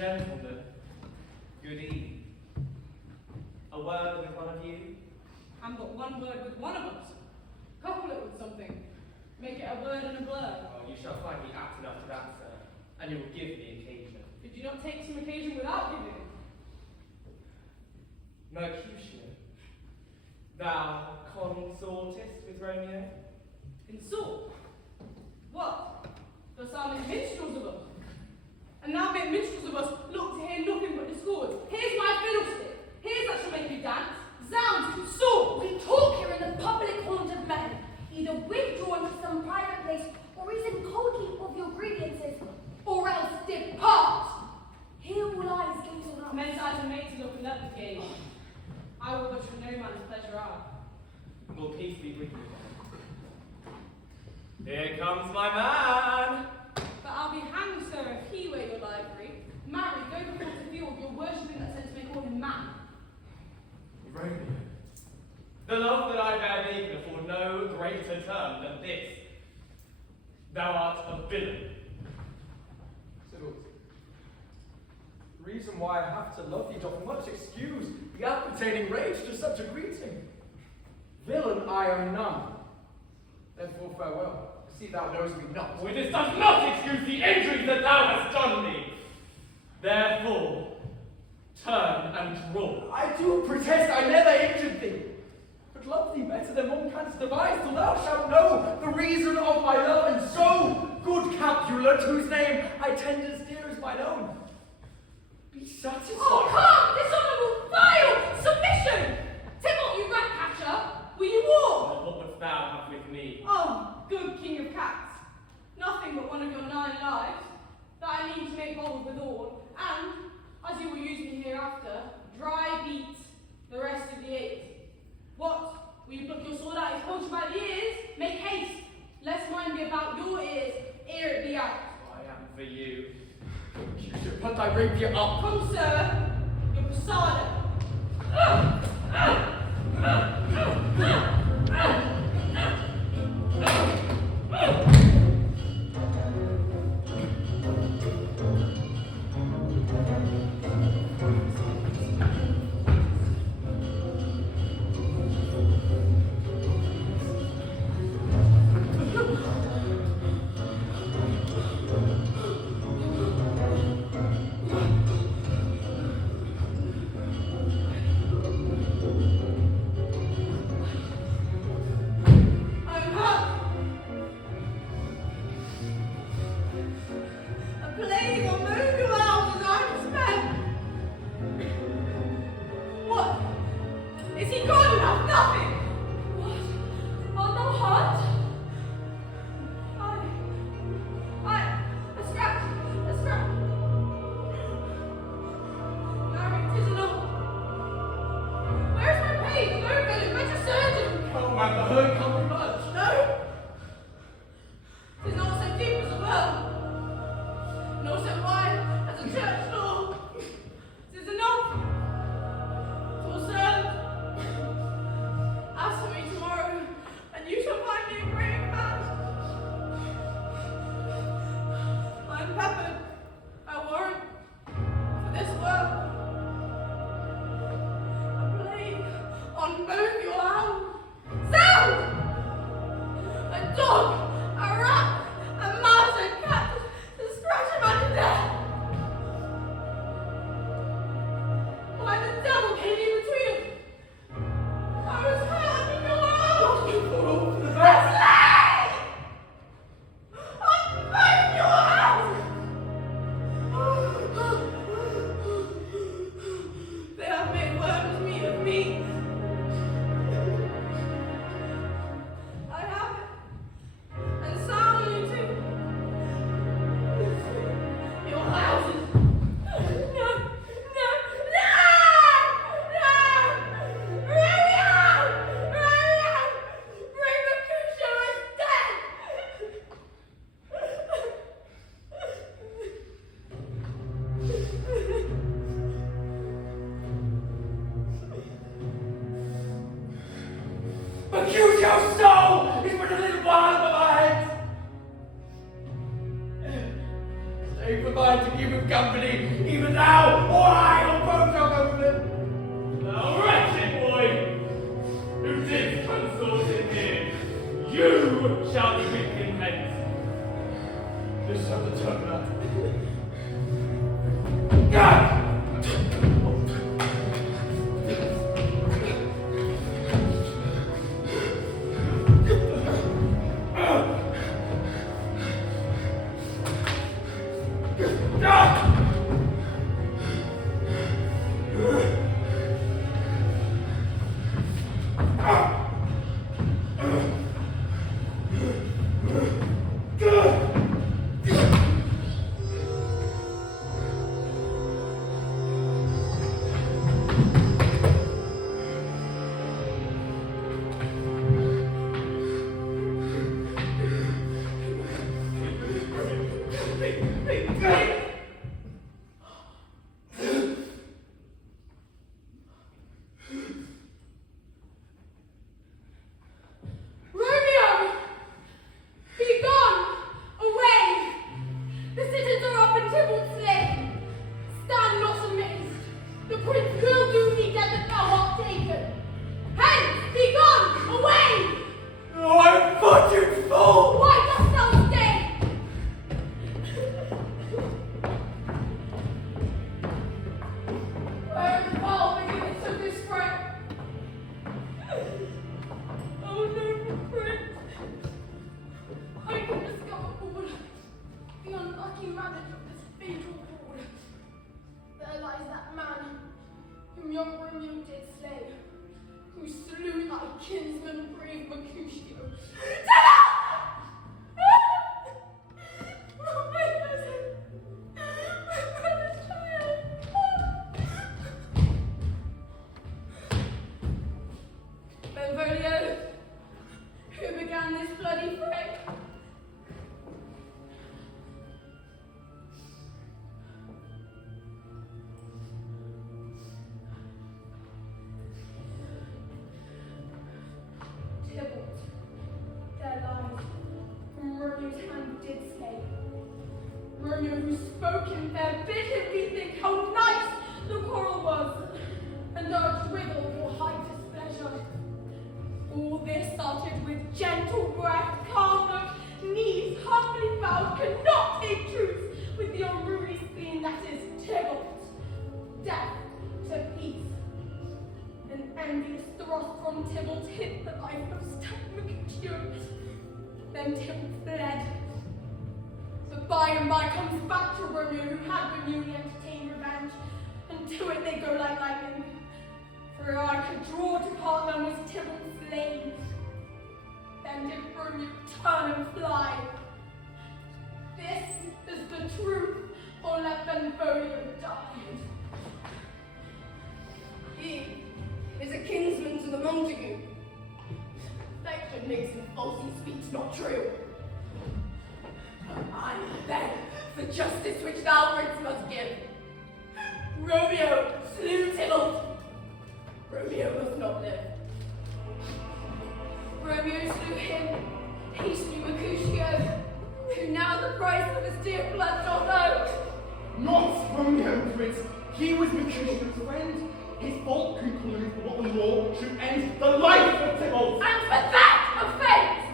Gentlemen, good evening. A word with one of you? And but one word with one of us. Couple it with something. Make it a word and a blur. Oh, you shall find me apt enough to that, sir, and you will give me occasion. Did you not take some occasion without giving? Mercutio, thou consortest with Romeo? Consort? What? Dost thou make minstrels of us? And now make minstrels of us look to hear nothing but discords. Here's my fiddlestick. Here's that shall make you dance. Zounds, consort! We talk here in the public haunt of men. Either withdraw into some private place, or is in cold keep of your grievances, or else depart. Here will eyes gaze on us. Men's eyes are made to look and let the gaze. I will wish for no man's pleasure out. Will peace be with you then? Here comes my man! But I'll be hanged, sir, if he wear your livery. Marry, go before the field, you're worshipping that sense may call him man. Romeo, the love that I bear thee can afford no greater term than this. Thou art a villain. Sibyl, the reason why I have to love thee doth much excuse the appertaining rage to such a greeting. Villain I am none. Therefore farewell. See thou knowest me not. Oh, this does not excuse the injuries that thou hast done me. Therefore, turn and draw. I do protest I never injured thee, but love thee better than one canst devise, till thou shalt know the reason of my love, and so, good Capulet, whose name I tend as dear as mine own, be satisfied. Oh, come! Dishonourable, vile submission! Take what you rat catcher! Will you war? Well, what wouldst thou have with me? Oh, good king of cats. Nothing but one of your 9 lives, that I need to make bold withal, and, as you will use me hereafter, dry beat the rest of the 8. What? Will you pluck your sword out his punch by the ears? Make haste, lest mine be about your ears, ere it be out. I am for you. You should put thy rapier up. Come, sir, your posada. Stay provided to give him company, even either thou or I or both shall go with him. Thou wretched boy, who didst consort in here, you shall be with him hence. This shall determine that. Romeo! Be gone! Away! The citizens are up in Tybalt's lane. Stand not amazed. The prince will do thee death that thou art taken. Hence! Be gone! Away! Oh, I'm fortune fool! Why dost thou stay? Where is all the units of this friend? Oh, noble prince! I can discover all the unlucky manage of this fatal fraud. There lies that man whom young Romeo did slay, who slew thy kinsman brave Mercutio. Benvolio, who began this bloody fray? Tybalt, there lies, whom Romeo's hand did slay. Romeo, who spoke in fair, bid him bethink how nice the quarrel was, and urged withal for high displeasure. All this started with gentle breath, calm look, knees humbly bowed, cannot take truce with the unruly spleen that is Tybalt. Death to peace. An envious thrust from Tybalt hid the life of stout Mercutio. Then Tybalt fled. But by and by comes back to Romeo, who had but newly entertained revenge, and to it they go like lightning. For I could draw to part them was Tybalt slain. Then did Romeo turn and fly. This is the truth, or let Benvolio die. He is a kinsman to the Montague. Affection makes him false, he speaks not true. I beg for justice which thou, prince, must give. Romeo slew Tybalt. Romeo must not live. Romeo slew him, he slew Mercutio, who now the price of his dear blood doth owe. Not Romeo, Prince. He was Mercutio's friend. His fault concludes what the law should end the life of Tybalt. And for that offence,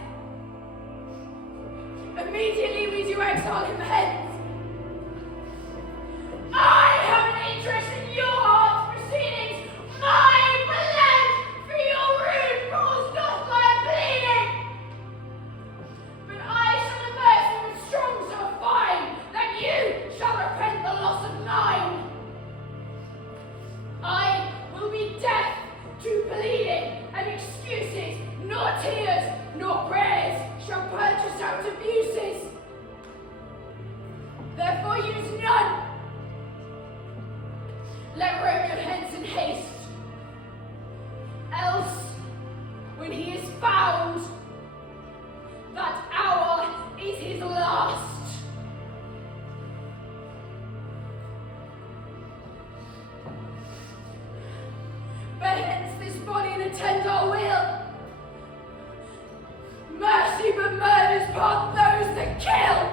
immediately we do exile him hence. I have an interest in your heart's proceedings. My blood for your rude cause doth lie bleeding. But I shall averse him with strong so fine that you shall repent the loss of mine. I will be deaf to pleading and excuses, nor tears, nor prayers shall purchase out abuses. Therefore use none. Let Romeo hence in haste. Else, when he is found, that hour is his last. Bear hence this body and attend our will. Mercy but murders part those that kill.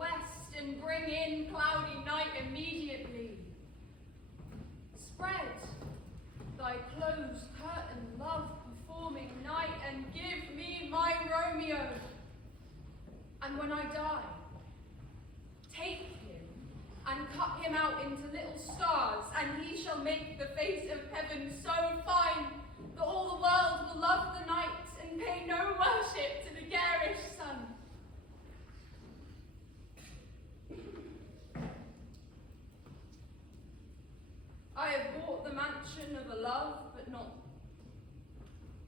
west and bring in cloudy night immediately. Spread thy closed curtain, love performing night, and give me my Romeo. And when I die, take him and cut him out into little stars, and he shall make the face of heaven so fine that all the world will love the night and pay no worship to the garish sun. I have bought the mansion of a love, but not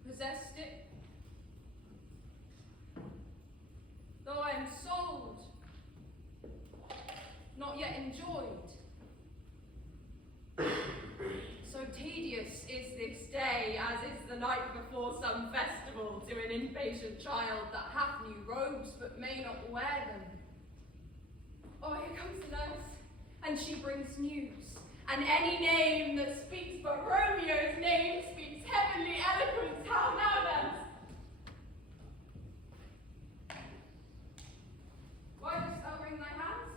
possessed it. Though I am sold, not yet enjoyed. So tedious is this day, as is the night before some festival to an impatient child that hath new robes, but may not wear them. Oh, here comes the nurse, and she brings news. And any name that speaks but Romeo's name speaks heavenly eloquence. How now, nurse? Why dost thou wring thy hands?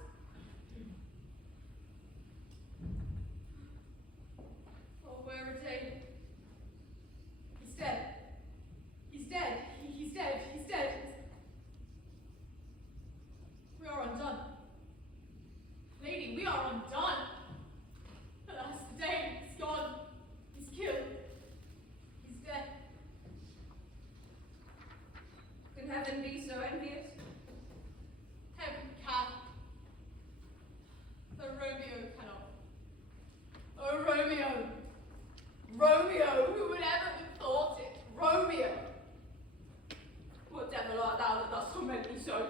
Oh, where are David? He's dead. He's dead. He's dead. He's dead. We are undone. Lady, we are undone. Alas, the day is gone. He's killed. He's dead. Can heaven be so envious? Heaven can. Though Romeo cannot. Oh, Romeo! Romeo! Who would ever have thought it? Romeo! What devil art thou that thus torment me so?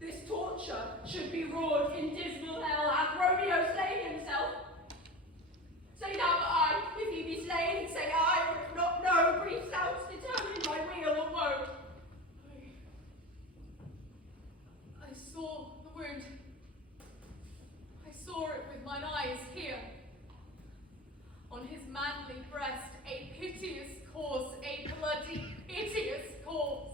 This torture should be wrought in dismal hell, hath Romeo slain himself. Say now that I, if he be slain, say I, or if not, no, brief sounds determine my weal or woe. I saw the wound. I saw it with mine eyes here. On his manly breast, a piteous corse, a bloody, piteous corse.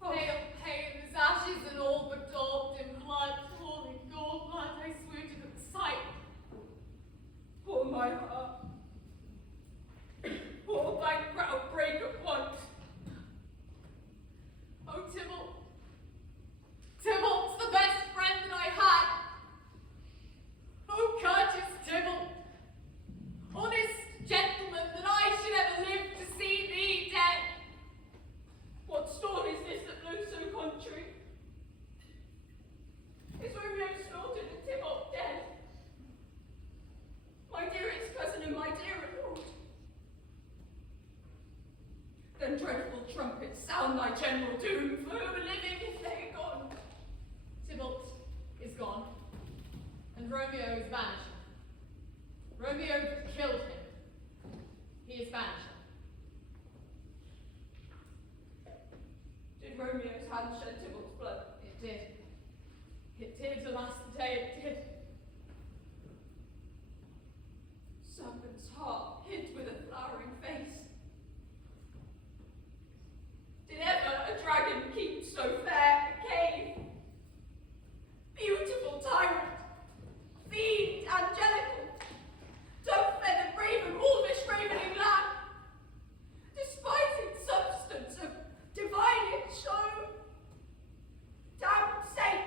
Pale, pale as ashes and all but daubed in blood, falling gore blood, I swooned at the sight. Poor my heart. Poor bankrupt break at once. Oh, Tybalt. Tybalt's the best friend that I had. Oh, courteous Tybalt. Honest gentleman, that I should ever live to see thee dead. What storm is this that blows so contrary? Is Romeo slaughtered and Tybalt dead? My dearest cousin and my dear lord. Then dreadful trumpets sound thy general doom, for who are living if they are gone? Tybalt is gone, and Romeo is banished. Romeo killed him. He is banished. Did Romeo's hand shed Tybalt's blood? It did. It did, alas, the day it did. Serpent's heart hid with a flowering face. Did ever a dragon keep so fair a cave? Beautiful tyrant, fiend angelical, dove-feathered raven, wolvish ravening lamb, despising substance of divine show, damned saint,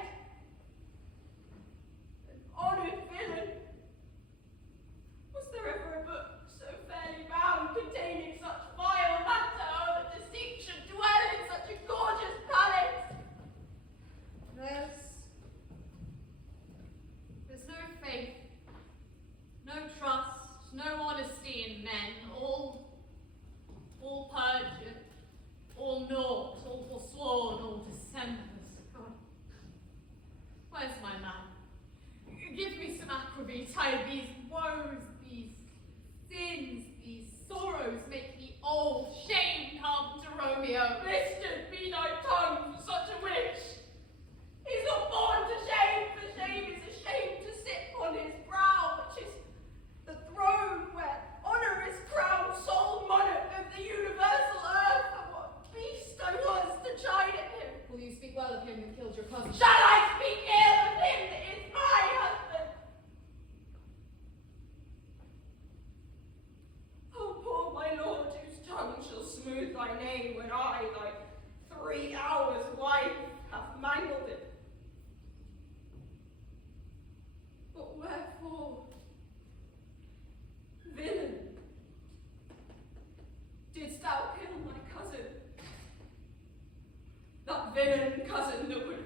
that villain cousin that would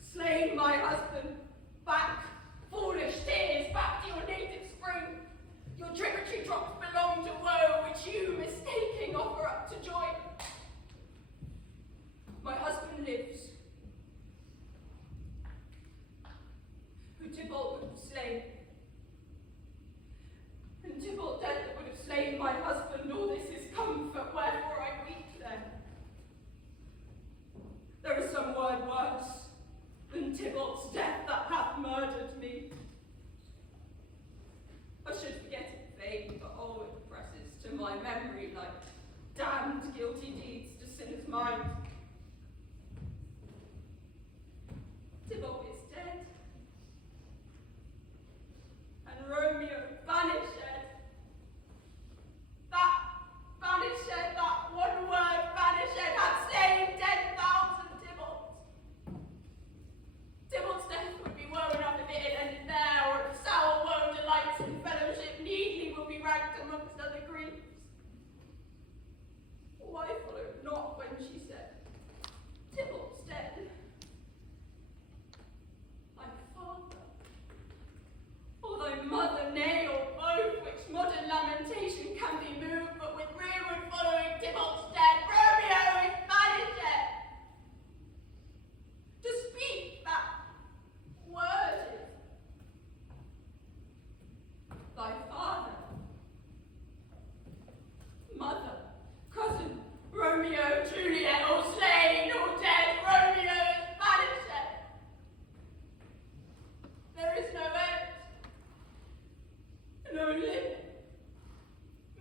slay my husband. Back, foolish tears, back to your native spring. Your tributary drops belong to woe, which you, mistaking, offer up to joy. My husband lives, who Tybalt would have slain. And Tybalt dead that would have slain my husband, all this is comfort, wherefore I weep then. There is some word worse than Tybalt's death that hath murdered me. I should forget it vain, but oh, it presses to my memory like damned guilty deeds to sinner's mind. Tybalt is dead, and Romeo banished. That one word banished had slain 10,000 Tybalts. Tybalt's death would be woe enough if it had ended there, or if sour woe delights in fellowship needly will be ranked amongst other griefs. Why followed not when she said, Tybalt's dead? My father, or thy mother, nay, or both, which modern lamentation can be moved, but with rearward following Tybalt's dead, Romeo is banished. To speak that word is thy father, mother, cousin, Romeo, Juliet, all slain, all dead, Romeo is banished. There is no end, no limit,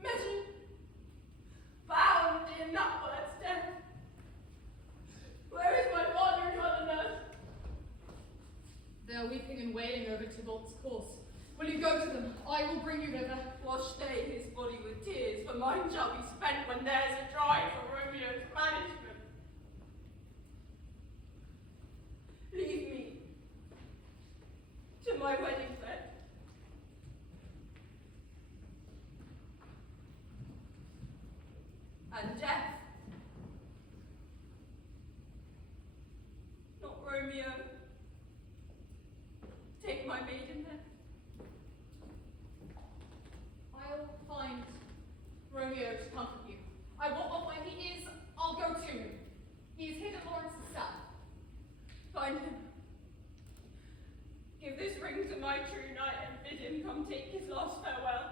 measured, bound in that word's death. Where is my father and mother nurse? They are weeping and wailing over Tybalt's corse. Will you go to them? I will bring you thither. Wash they his body with tears, for mine shall be spent when there's a dry for Romeo's banishment. Leave me to my wedding bed. And death. Not Romeo. Take my maiden then. I'll find Romeo to comfort you. Where he is, I'll go to him. He is hid at Lawrence's cell. Find him. Give this ring to my true knight and bid him come take his last farewell.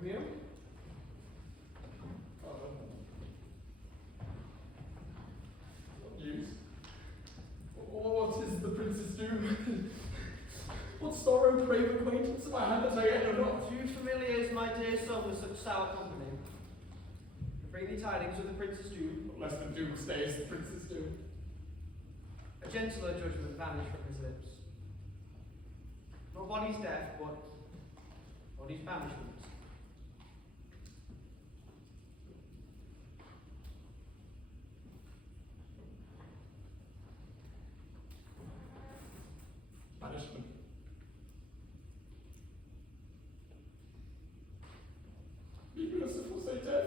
Romeo? Oh. What news? What is the prince's doom? What sorrow crave acquaintance have I had that I yet know not? Few familiars, my dear son, with such sour company. Bring thee tidings of the prince's doom. Not less than doomsday is the prince's doom. A gentler judgment vanished from his lips. Not body's death, but body's banishment. Banishment. Be merciful, say death.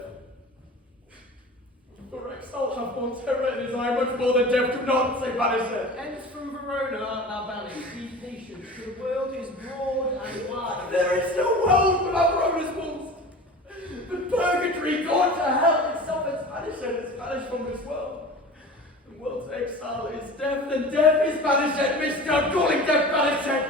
For exile have more terror in his eye, much more than death. Do not say banishment. Hence from Verona art thou banished. Be patient, for the world is broad and wide. There is no world without Rona's walls. But purgatory, God to hell itself is banishment, is banished from this world. The world's exile is death, and death is banishment. Mr. calling death banishment.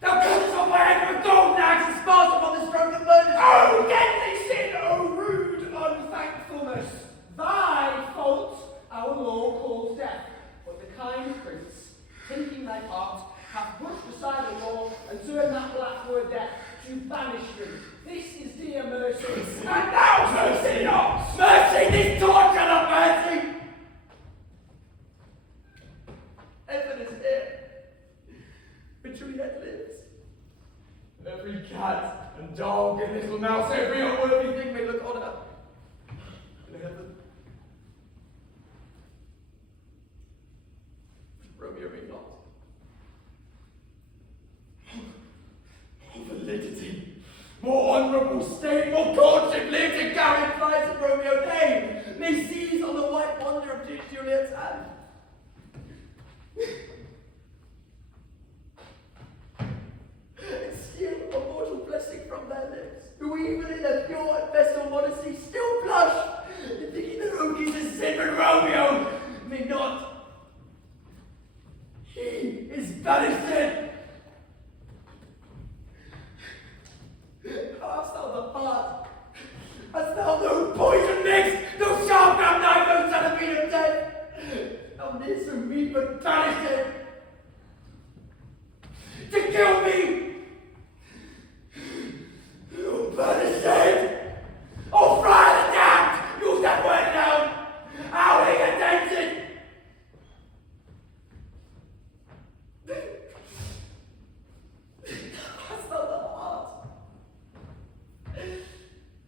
Thou callest on my head with gold nags and sparks upon the stroke of murder. Oh, deadly sin! Oh, rude unthankfulness! Thy fault our law calls death, but the kind prince, taking thy part, hath pushed aside the law and turned that black word death to banishment. This is dear mercy. And thou mercy not! Mercy, this torture of mercy! Cat and dog and little mouse, every unworthy thing may look on her. In heaven. Romeo may not. Oh, validity, more honourable state, more courtship lived in carried price of Romeo name, may seize on the white wonder of Juliet's hand. And steal a mortal blessing from their lips, who even in their pure and vestal modesty still blush, in thinking their own kiss is sin, but Romeo may not. He is banished. Hast thou the heart? Hast thou no poison mixed, no sharp ground knife, no centipede of death? Thou nearest to me, but banished it. To kill me! You banished it! Oh, friar the damned! Use that word now! Howling and dancing! Hast thou the heart?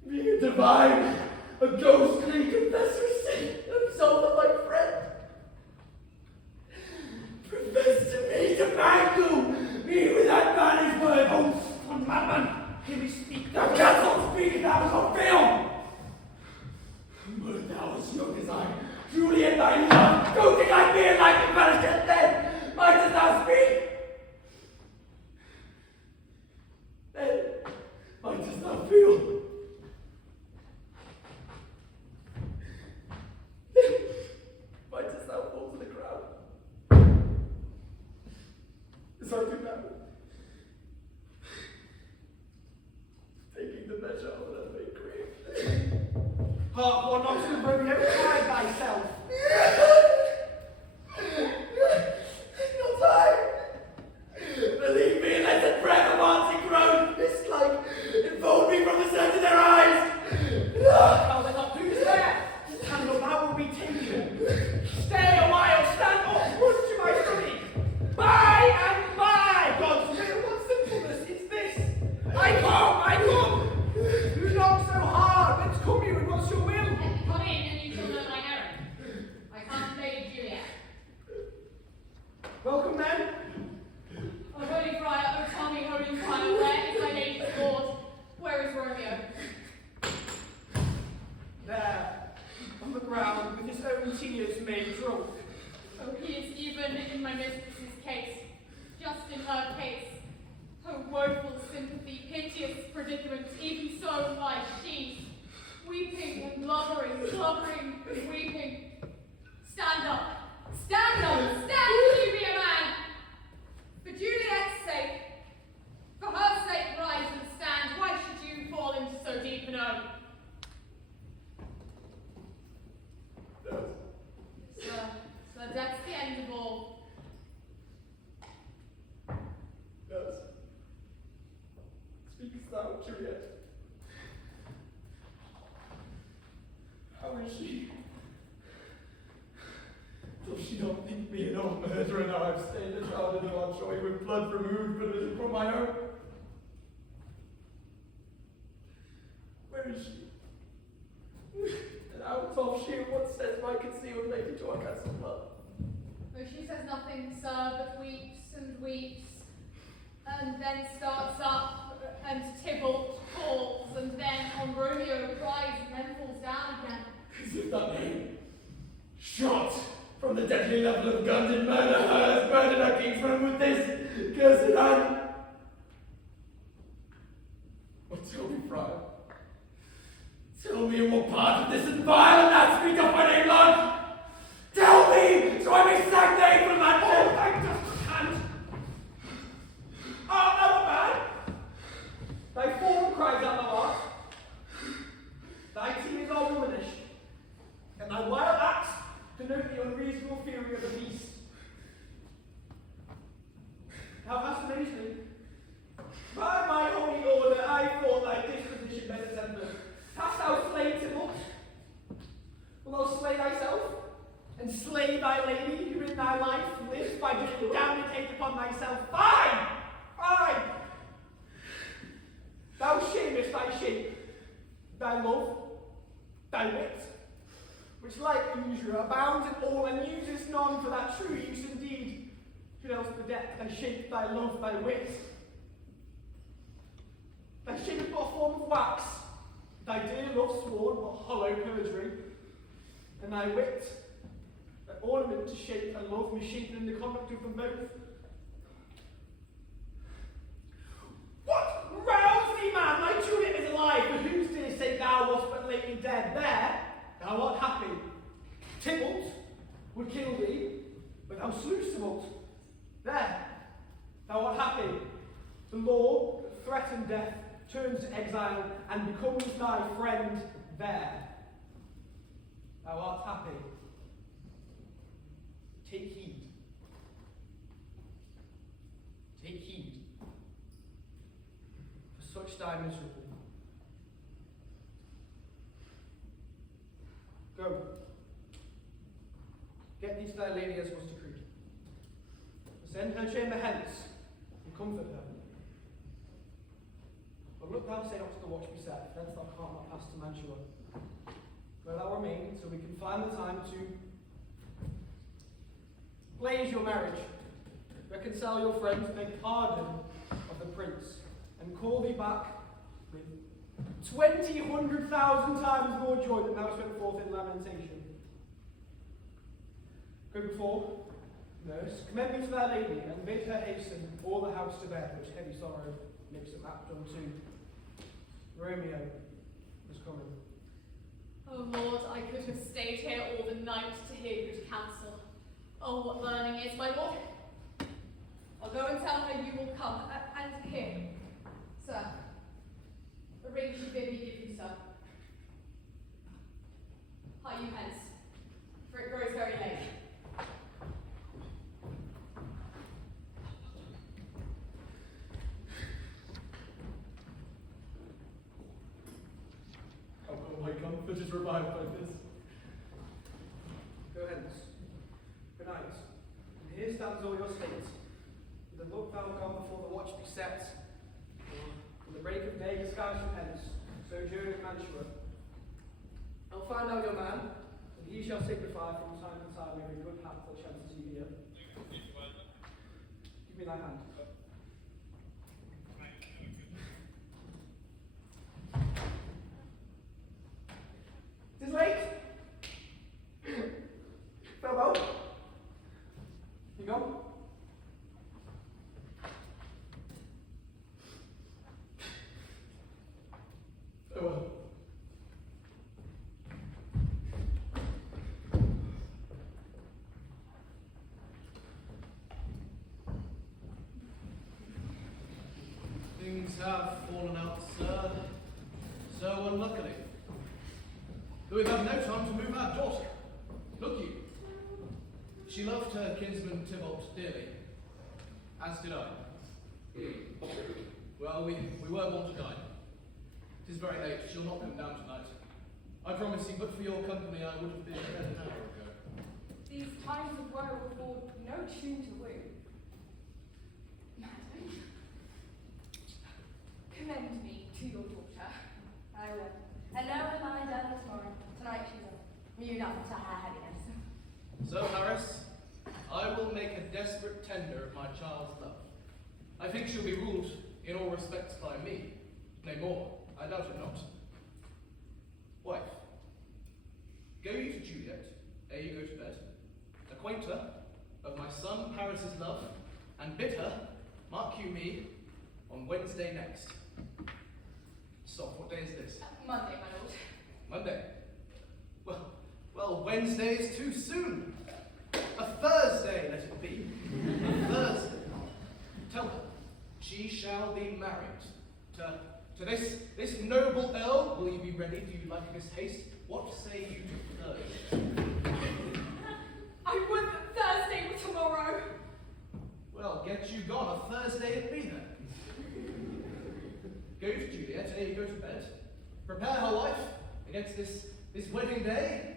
Being divine, a ghostly confessor sin, absolve my friend. Profess to me to mangle me with that banished word. Oh, son, madman, hear me speak. Thou canst not speak, thou was on film. But thou hast no design. Juliet, thy love, doting I fear like the banished then. Mightest thou speak? Then mightest thou feel? Mightest thou fall to the ground? As I do now, taking the measure of an unmade grave. Hark, what nonsense, Romeo, hide thyself. Not I. Believe me, let the breath of artsy groan, mist-like, enfold me from the sight of their eyes. Thou wilt not do there. Stand up, thou will be taken. Stay a while, stand up, run to my study. By and by, God's will, what sinfulness is this? I come. You knock so hard, whence come you and what's your will? Let me come in and you shall know my errand. I come to Lady Juliet. Welcome, then. Oh, holy friar, oh, tell me, holy friar, where is my lady's lord? Where is Romeo? There, on the ground, with his own tears made drunk. Oh, he is even in my mistress's case, just in her case. Oh, woeful sympathy, piteous predicament, even so lies she, weeping and blubbering and weeping. Stand up, stand you be a man. For Juliet's sake, for her sake, rise and stand. Why should you fall into so deep an oath? Sir, that's the end of all. Yes. Speakest thou, Juliet? How is she? Does she not think me an old murderer now I've stained as hard as our joy with blood removed but little from my own? Where is she? And out of she what says my concealed lady to our castle love? Oh, she says nothing, sir, but weeps, and then starts up, and Tybalt falls, and then on Romeo cries, and then falls down again. As if that name, shot from the deadly level of gun, did murder her as murdered our kingsman with this cursed hand. Oh, tell me, friar, tell me in what part of this vile and speak of my name, Lord. Tell me, so I may stagnate from that death. I just can't. Art thou a man? Thy form cries out thou art. Thy tears are womanish, and thy wild acts denote the unreasonable fury of a beast. Thou hast amazed me. By my holy order, I thought thy disposition better semblance. Hast thou slain Tybalt? Wilt thou slay thyself? And slay thy lady who in thy life lives by doing damnation upon thyself? Fine! shape, thy love, thy wit, which like a usurer abounds in all and uses none for that true use indeed, should else bedeck thy shape, thy love, thy wit. Thy shape is but a form of wax, thy dear love sworn but hollow perjury, and thy wit, thy ornament to shape and love misshapen in the conduct of them both. What rouse thee, man? Thy Juliet is alive, for whose dear sake thou wast but lately dead. There, thou art happy. Tybalt would kill thee, but thou slewest Tybalt. There, thou art happy. The law that threatened death turns to exile and becomes thy friend. There, thou art happy. Take heed. Take heed. For such die miserable. Go. Get thee to thy lady as was decreed. Send her chamber hence, and comfort her. But look thou say not to the watch be set, thence thou canst not pass to Mantua. Where thou remain, till we can find the time to blaze your marriage, reconcile your friends, make pardon of the prince, and call thee back with 1,000,000 times more joy than thou hast went forth in lamentation. Go before, nurse, commend me to thy lady, and bid her hasten all the house to bed, which heavy sorrow makes it apt unto. Romeo is coming. Oh Lord, I could have stayed here all the night to hear good counsel. Oh, what learning is, my lord. I'll go and tell her you will come, and here, sir. The ring she bid me give you, sir. Hie you hence, for it grows very late. Oh, my comfort is revived by this. Go hence. Good night. And here stands all your state. With the look thou gone before the watch be set. From the break of day, disguise from hence, sojourn in Mantua. I'll find out your man, and he shall signify from time to time every good hap that chances you here. Give me thy hand. It is late. Farewell. You go. Farewell. Things have fallen out, sir, so unluckily. Though we've had no time to move our daughter. Look you. She loved her kinsman Tybalt dearly, as did I. Well, we were wont to dine. 'Tis very late, she'll not come down tonight. I promise you, but for your company, I would have been dead an hour ago. These times of woe afford no tune to woo. Madam, commend me to your daughter. I will. And now am I done tomorrow. Tonight she will. Mew not to her heaviness. So, Harris, I will make a desperate tender of my child's love. I think she'll be ruled in all respects by me. Nay more, I doubt it not. Wife, go you to Juliet, ere you go to bed. Acquaint her of my son Paris's love, and bid her, mark you me, on Wednesday next. Stop, what day is this? Monday, my lord. Monday. Well, Wednesday is too soon. A Thursday, let it be. A Thursday. Tell her, she shall be married. To this noble earl, will you be ready? Do you like this haste? What say you to Thursday? I would that Thursday were tomorrow. Well, get you gone. A Thursday it be then. Go to Juliet, ere you go to bed. Prepare her life against this wedding day.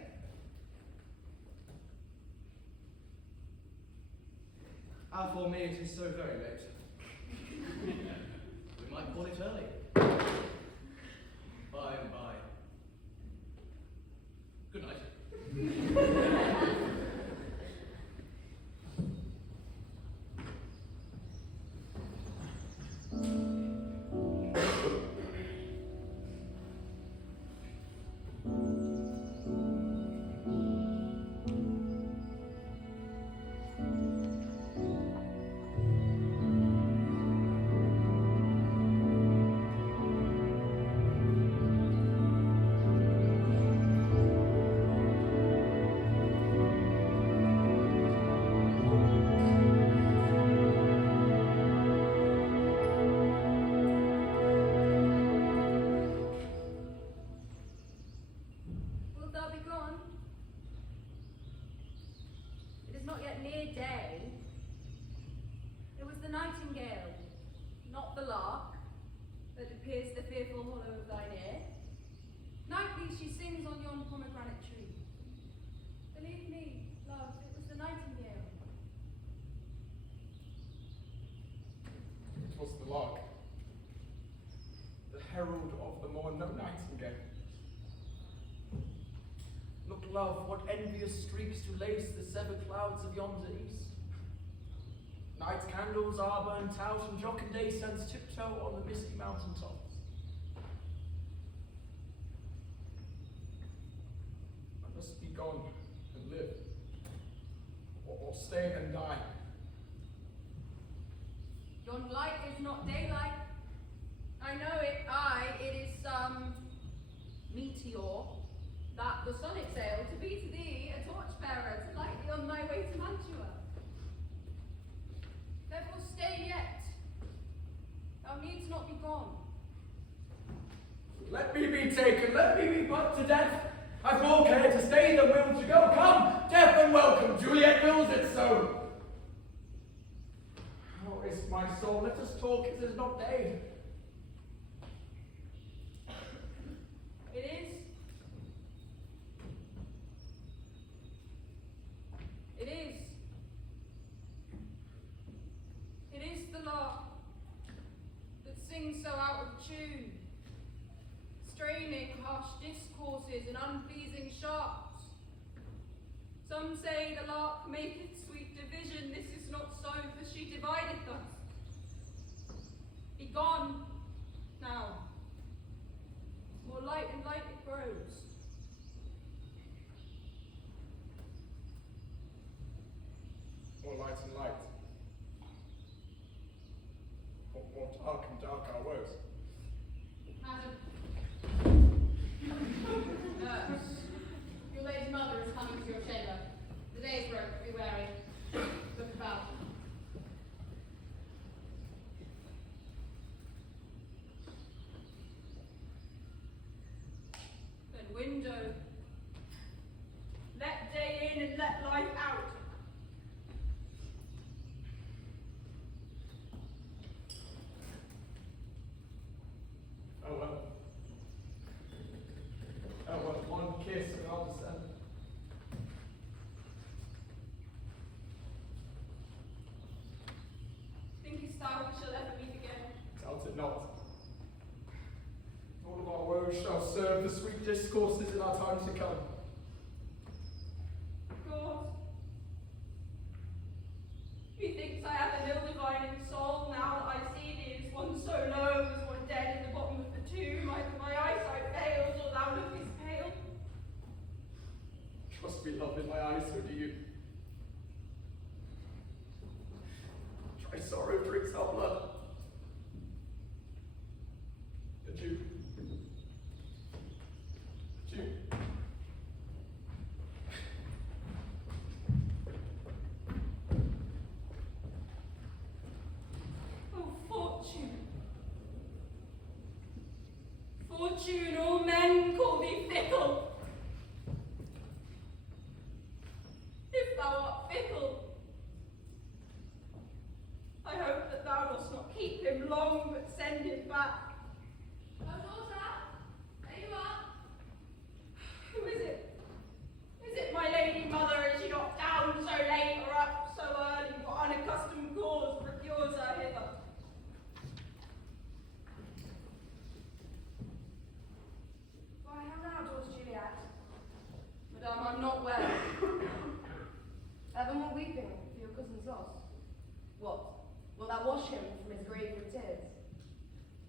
For me, it is so very late. We might call it early. day. It was the nightingale, not the lark, that appears the fearful hollow of thine ear. Nightly she sings on yon pomegranate tree. Believe me, love, it was the nightingale. It was the lark, the herald of the morn, no nightingale. Look, love, what envious streaks to lace the severed clouds of yonder east. Night candles are burnt out, and jocund day stands tiptoe on the misty mountain tops. I must be gone and live, or stay and die. Yon light is not daylight. I know it, it is some meteor that the sun exhaled to be to thee a torchbearer to light thee on thy way to Mantua. Therefore stay yet. Thou needst not be gone. Let me be taken, let me be put to death. I've more care to stay than will to go. Come, death and welcome, Juliet wills it so. Oh, is my soul, let us talk, it is not day. It is. It is. It is the lark that sings so out of tune, straining harsh discourses and unpleasing sharps. Some say the lark maketh sweet division. This is not so, for she divideth us. Be gone now. More light and light it grows. More light and light. More dark and dark our woes. Madam. Nurse. Your lady mother is coming to your chamber. The day's work, be wary. Look about. Then window. Let day in and let life out. Oh well. Oh well, one kiss and I'll descend. Thinkest thou we shall ever meet again? Doubt it not. All of our woes shall serve the sweet discourses in our time to come. God. Methinks I have an ill-divining soul now that I see thee as one so low as one dead in the bottom of the tomb. Either my eyesight fails or thou lookest pale. Trust me, love, in my eyes, so do you. Try sorrow drinks our blood. Adieu. Adieu. Oh, fortune. Fortune, all men call thee fickle. If thou art fickle, I hope that thou dost not keep him long, but send him back. Oh, daughter, there you are. Who is it? Is it my lady mother? Is she not down so late or up so early? What unaccustomed cause procures her hither? Why, how now, daughter Juliet? Madame, I'm not well. Evermore weeping for your cousin's loss. What? Wilt thou wash him from his grave with tears?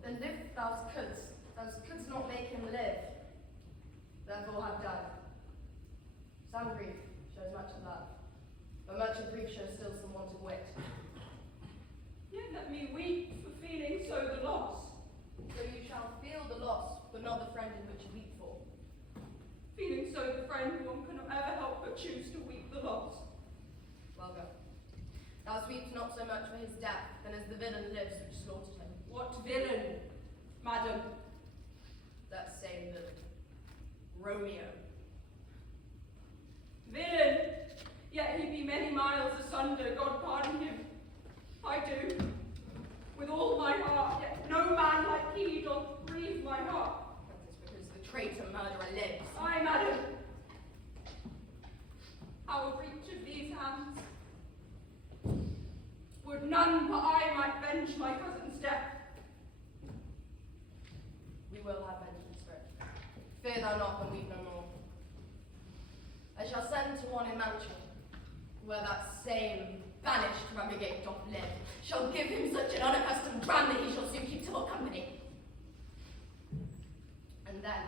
Then live thou couldst not make him live. Therefore have died. Some grief shows much of love, but much of grief shows still some want of wit. Yet let me weep for feeling so the loss. So you shall feel the loss, but not the friend in which you weep for. Feeling so the friend one cannot ever help but choose to weep the loss. Well go. Thou weeps not so much for his death, than as the villain lives which slaughtered him. What villain, madam? That same villain. Romeo. Villain! yet he be many miles asunder, God pardon him. I do, with all my heart, yet no man like he doth grieve my heart. That is because the traitor murderer lives. Aye, madam. Our reach of these hands would none but I might venge my cousin's death. We will have vengeance for it. Fear thou not, and weep no more. I shall send to one in Mantua, where that same banished renegade doth live, shall give him such an unaccustomed dram that he shall soon keep to our company. And then,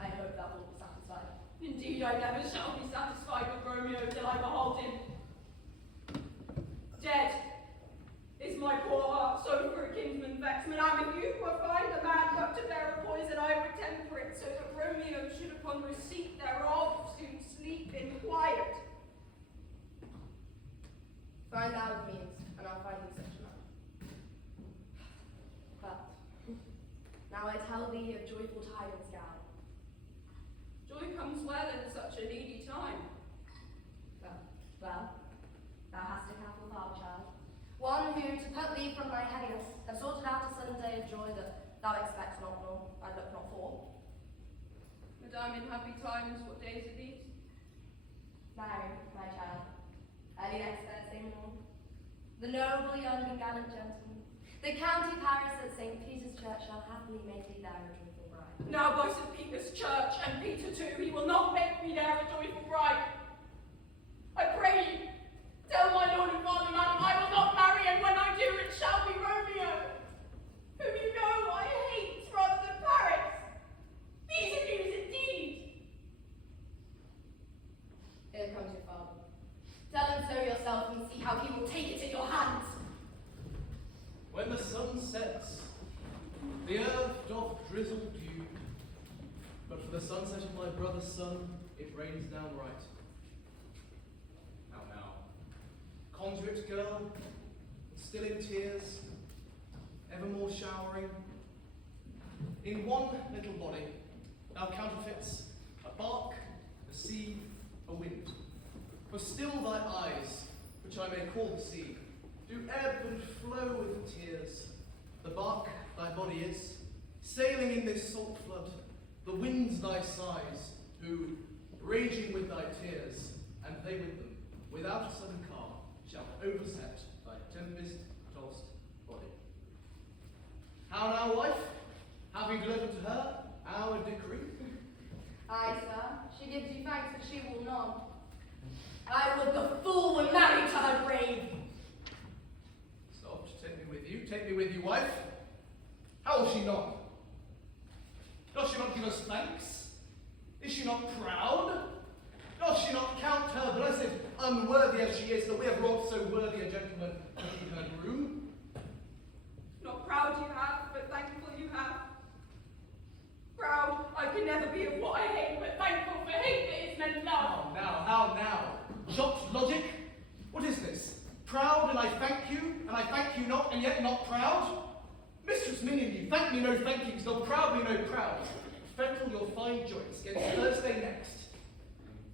I hope thou wilt be satisfied. Indeed, I never shall be satisfied with Romeo till I behold him. Dead is my poor heart, so for a kinsman vexed. Madame, if you were find a man but to bear a poison, I would temper it, so that Romeo should upon receipt thereof soon sleep in quiet. Find out means, and I'll find thee such a man. But, now I tell thee of joyful tidings, gal. Joy comes well in such a needy time. Well, thou hast a capital father, child. One who, to put thee from thy heaviness, have sorted out a sudden day of joy that thou expects not, nor I look not for. Madame, in happy times, what days are these? Marry, my child, early next Thursday morn. The noble young and gallant gentleman, the county Paris at St. Peter's Church shall happily make thee there a joyful bride. Now by St. Peter's Church and Peter too, he will not make me there a joyful bride. I pray you, tell my lord and father, madam, I will not marry, and when I do, it shall be Romeo, whom you know I hate rather than Paris. These are news indeed. Here comes your father. Tell him so yourself and see how he will take it in your hands. When the sun sets, the earth doth drizzle dew, but for the sunset of my brother's son, it rains down right. Now, conduit girl, still in tears, evermore showering, in one little body, thou counterfeits a bark, a sea, a wind. For still thy eyes, which I may call the sea, do ebb and flow with tears. The bark thy body is, sailing in this salt flood, the winds thy sighs, who, raging with thy tears, and they with them, without a sudden calm, shall overset thy tempest-tossed body. How now, wife? Have you delivered to her our decree? Aye, sir, she gives you thanks, but she will none. I would the fool were married to her grave. Stop, take me with you, wife. How will she not? Does she not give us thanks? Is she not proud? Does she not count her blessed, unworthy as she is, that we have brought so worthy a gentleman into her groom? Not proud you have, but thankful you have. Proud I can never be of what I hate, but thankful for hate that is meant love. How now? Shocked logic? What is this? Proud and I thank you, and I thank you not, and yet not proud? Mistress Minion, you thank me no thankings, nor proud me no proud. Fettle your fine joints against Thursday next.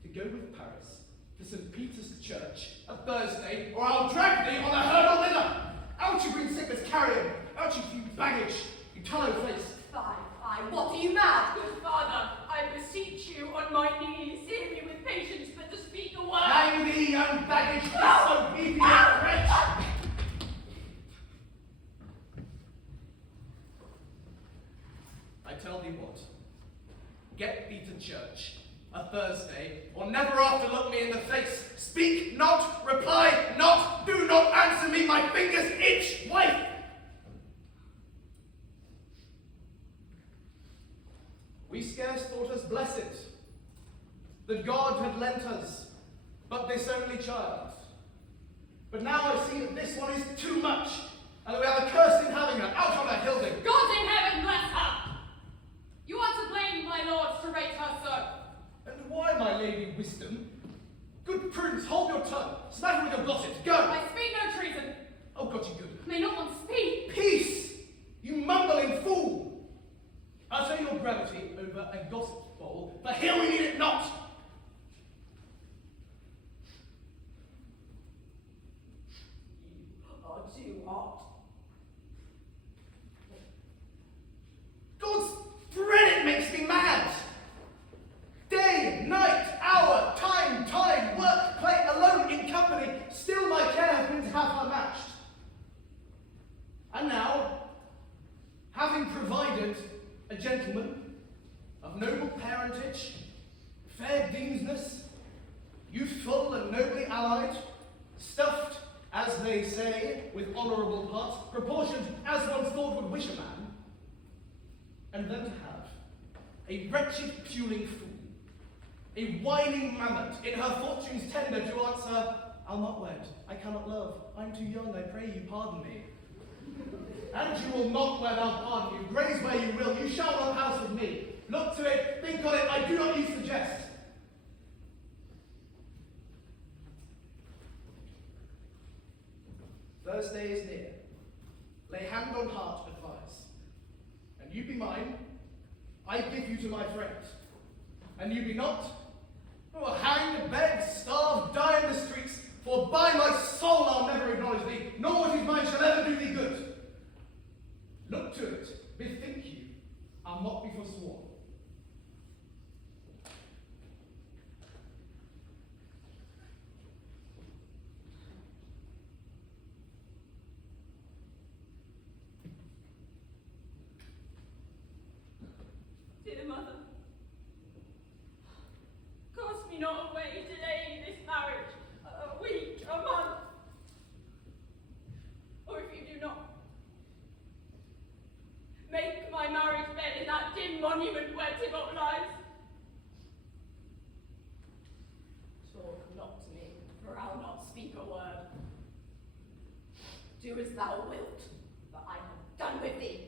To go with Paris to St. Peter's Church a Thursday, or I'll drag thee on a hurdle thither. Out you green sickness carrion, out you baggage, you tallow face. Fie, what are you mad? Good father, I beseech you on my knees, hear me with patience, but to speak a word. Hang thee, young baggage, disobedient wretch! I tell thee what, get thee to church a Thursday, or never after look me in the face. Speak not, reply not, do not answer me, my fingers itch, wife! We scarce thought us blessed, that God had lent us but this only child. But now I see that this one is too much, and that we have a curse in having her. Out on her, Hilding! God in heaven bless her! You are to blame, my lords, to rate her so. And why, my lady Wisdom? Good prudence, hold your tongue. Smatter with your gossip. Go! I speak no treason. Oh, God, you good. May not one speak. Peace! You mumbling fool! Utter your gravity over a gossip bowl, for here we need it not! art. God's bread, it makes me mad! Day, night, hour, time, work, play, alone, in company, still my care has been half unmatched. And now, having provided a gentleman of noble parentage, fair demesness, youthful and nobly allied, stuffed, as they say, with honourable parts, proportioned as one's thought would wish a man, and then to have a wretched puling fool, a whining mammoth in her fortune's tender to answer, I'll not wed, I cannot love, I'm too young, I pray you pardon me. And you will not wed, I'll pardon you, graze where you will, you shall not house with me. Look to it, think on it, I do not use the jest. Thursday is near. Lay hand on heart, advise. And you be mine, I give you to my friend. And you be not, oh, hang, beg, starve, die in the streets, for by my soul I'll never acknowledge thee, nor what is mine shall ever do thee good. Look to it, bethink you, I'll not be forsworn. Dear mother, cast me not away, delay this marriage a week, a month. Or if you do not, make my marriage bed in that dim monument where Tybalt lies. Talk not to me, for I'll not speak a word. Do as thou wilt, for I have done with thee.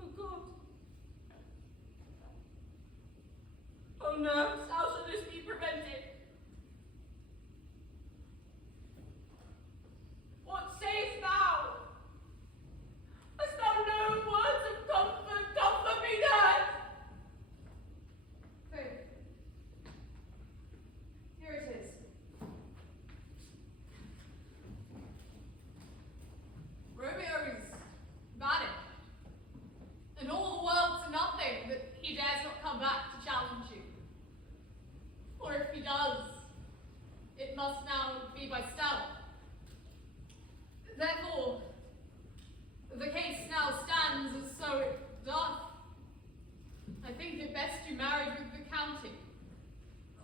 Oh God. Oh nurse, how shall this be prevented? What sayest thou? Hast thou no words of comfort? Comfort me, nurse! Faith. Here it is. Romeo is banished, and all the world to nothing that he dares not come back to challenge you. Or if he does, it must now be by stealth. Therefore, the case now stands as so it doth. I think it best you married with the county.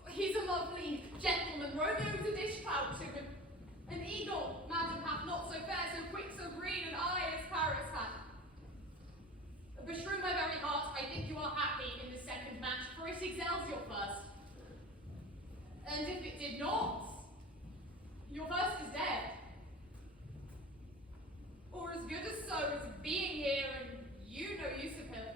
He's a lovely gentleman, Romeo's a dish-clout to him. An eagle, madam, hath not so fair, so quick, so green an eye as Paris hath. Beshrew my very heart, I think you are happy in the second match, for it excels your first. And if it did not, your first is dead. Or as good as so as being here and you no use of him.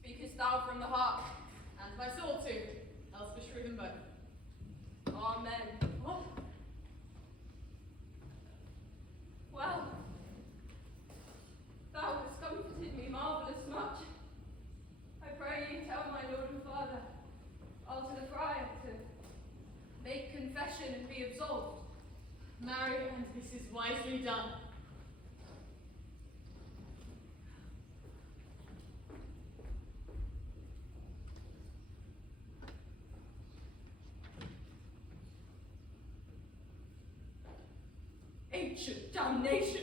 Speakest thou from the heart? And my soul too, else beshrew them both. Amen. What? Well, thou hast comforted me marvellous much. I pray ye tell my lord and father, I'll to the friar to make confession and be absolved. Marry, and this is wisely done. Ancient damnation!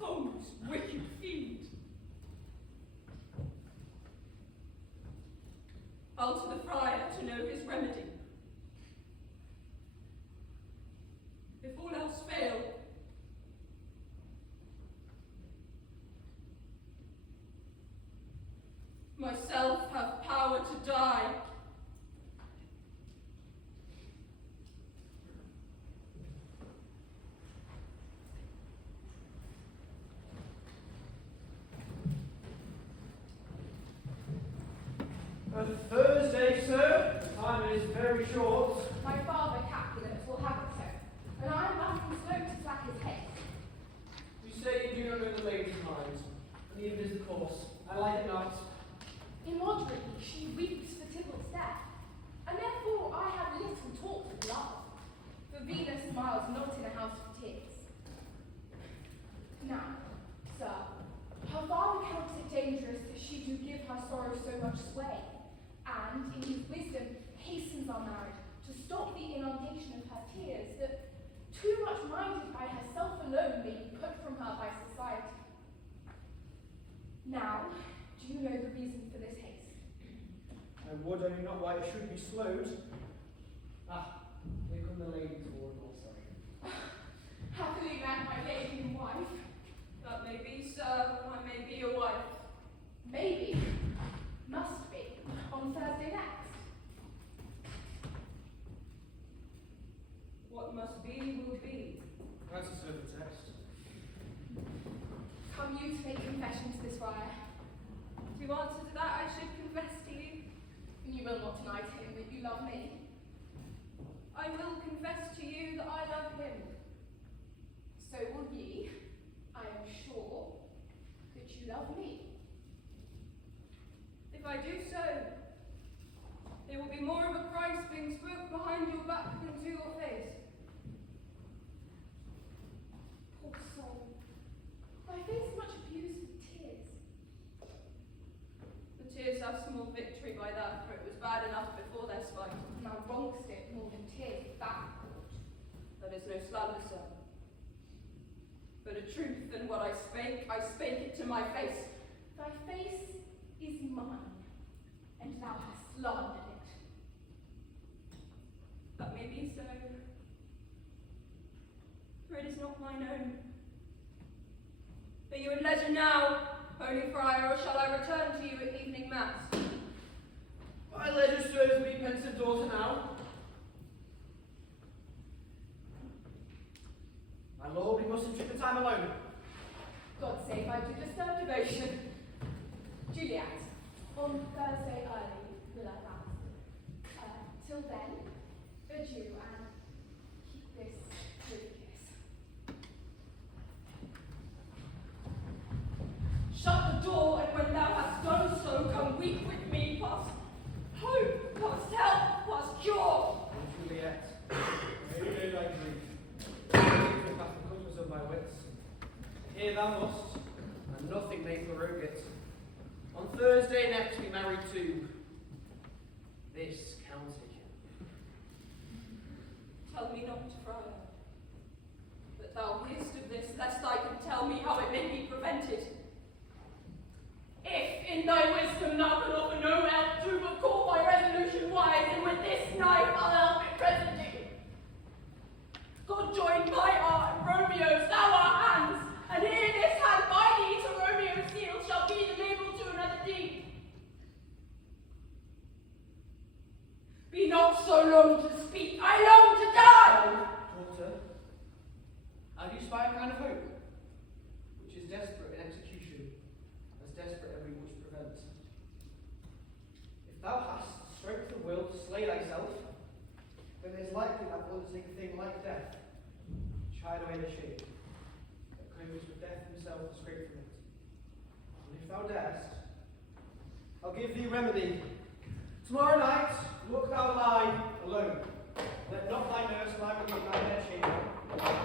Oh, most wicked fiend! I'll to the friar to know his remedy. If all else fail, myself have power to die. Thursday, sir. The time is very short. My father, Capulet, will have it so, and I am bound would, I knew not why it should be slowed. Ah, here come the ladies toward also. Happily met my lady and wife. That may be, sir, I may be a wife. Maybe. Must be. On Thursday next. What must be will be. That's a servant text. Come you to make confession to this friar? To answer to that, I should confess to you. You will not deny to him that you love me. I will confess to you that I love him. So will ye, I am sure, that you love me. If I do so, there will be more of a price being spoke behind your back than to your face. Poor soul. Thy face much abused with tears. The tears have small victory by that, for it was bad enough before their spite. Thou wrong'st it more than tears with that thought. That is no slander, sir. But a truth in what I spake it to my face. Thy face is mine, and thou hast slandered it. That may be so. For it is not mine own. Are you in leisure now, holy friar, or shall I return to you at evening mass? My leisure serves me, pensive daughter, now. My lord, we mustn't take the time alone. God save I do disturb devotion. Juliet, on Thursday early will I rise. Till then, adieu and keep this holy kiss. Shut the door, and when thou hast done so, come weep with me past hope, past help, past cure. And Juliet, maybe did I grieve. Past the goodness of my wits. Here thou must, and nothing may prorogue it. On Thursday next we marry to this county. Tell me not, friar, that thou hearest of this, lest I can tell me how it may be prevented. If in thy wisdom thou can offer no help to but call my resolution wise, and with this knife I'll help it presently. God join my heart and Romeo's, thou art hands, and here this hand by thee to Romeo's seal shall be the label to another deed. Be not so long to speak, I long to die! Daughter, have you spied a kind of hope, which is desperate in execution, as desperate every which prevents? If thou hast strength of will to slay thyself, then it is likely that thou wilt take a thing like death, chide away the shame, that claims with death himself to scrape from it. And if thou darest, I'll give thee remedy. Tomorrow night, look thou lie alone. Let not thy nurse lie with thee in thy bedchamber.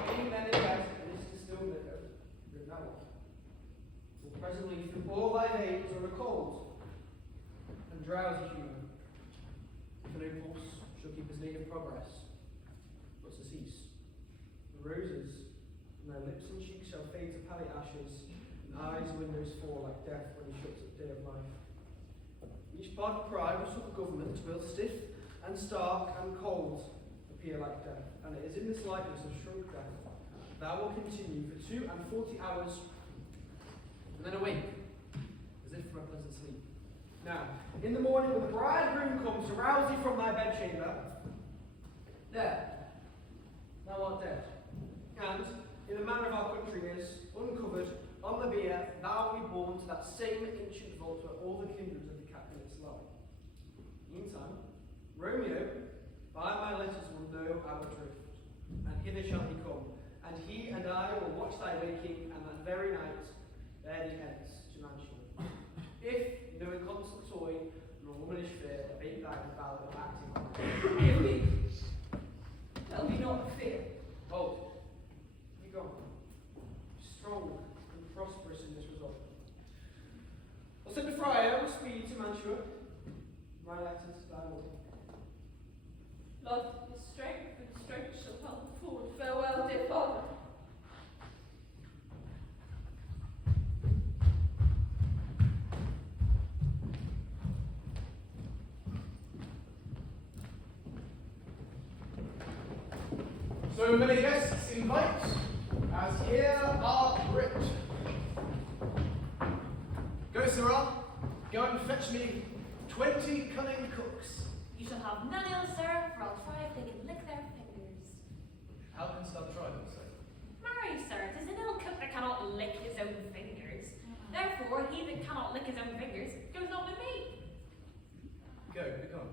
Being then in bed, and this is still written out. For presently through all thy veins are a cold and drowsy human. For no pulse shall keep his native progress, but to cease. The roses from thy lips and cheeks shall fade to pallid ashes, and eyes and windows fall like death when he shuts at the day of life. Each part of pride of government will stiff and stark and cold appear like death, and it is in this likeness of shrunk death thou will continue for 42 hours, and then awake, as if from a pleasant sleep. Now, in the morning when the bridegroom comes to rouse thee from thy bedchamber, there, thou art dead, and, in the manner of our country is, uncovered, on the bier, thou will be borne to that same ancient vault where all the kindreds of the Capulets lie. Meantime, Romeo, by my letters, will know our drift, and hither shall he come, and he and I will watch thy waking, and that very night bear thee hence to Mantua. If no inconstant toy, nor womanish fear, abate thy ballad of acting. Hear me. Tell me not of fear. Oh, be gone. Strong and prosperous in this result. I'll send the friar with speed to Mantua. My letters to thy lord. Love is strength, and strength shall help forward. Farewell, dear father. So many guests invite, as here are writ. Go, sirrah, go and fetch me 20 cunning cooks. You shall have none ill, sir, for I'll try if they can lick their fingers. How canst thou try them, sir? Marry, sir, 'tis an ill cook that cannot lick his own fingers. Therefore, he that cannot lick his own fingers goes not with me. Go, be gone.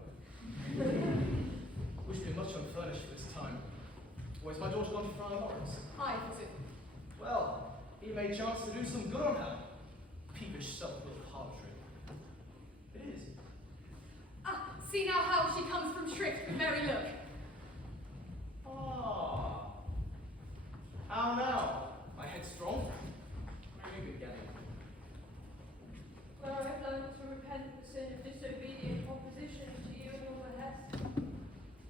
Wish me much unfurnished for this time. Or is my daughter gone to Friar Lawrence? Aye, forsooth. Well, he may chance to do some good on her. Peevish self-willed harlotry. It is. Ah, see now how she comes from shrift with merry look. Ah. How now, my headstrong? Very good, Gabby. Where I have learned to repent the sin of disobedient opposition to you and your behest,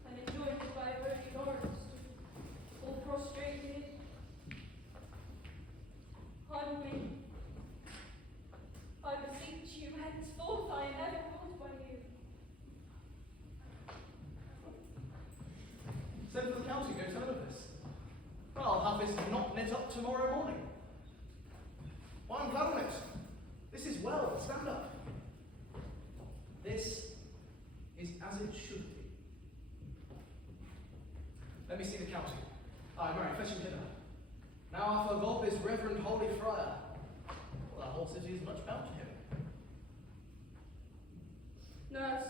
and enjoined by Holy Lawrence to fall prostrated. Pardon me. I beseech you, henceforth I am never called by you. Send for the county, go tell her this. I'll have this knot knit up tomorrow morning. Why, I'm glad on it. This is well, stand up. This is as it should be. Let me see the county. Aye, Mary, fetch him hither. Now for God, this reverend holy friar. Well, our whole city is much bound to him. Nurse,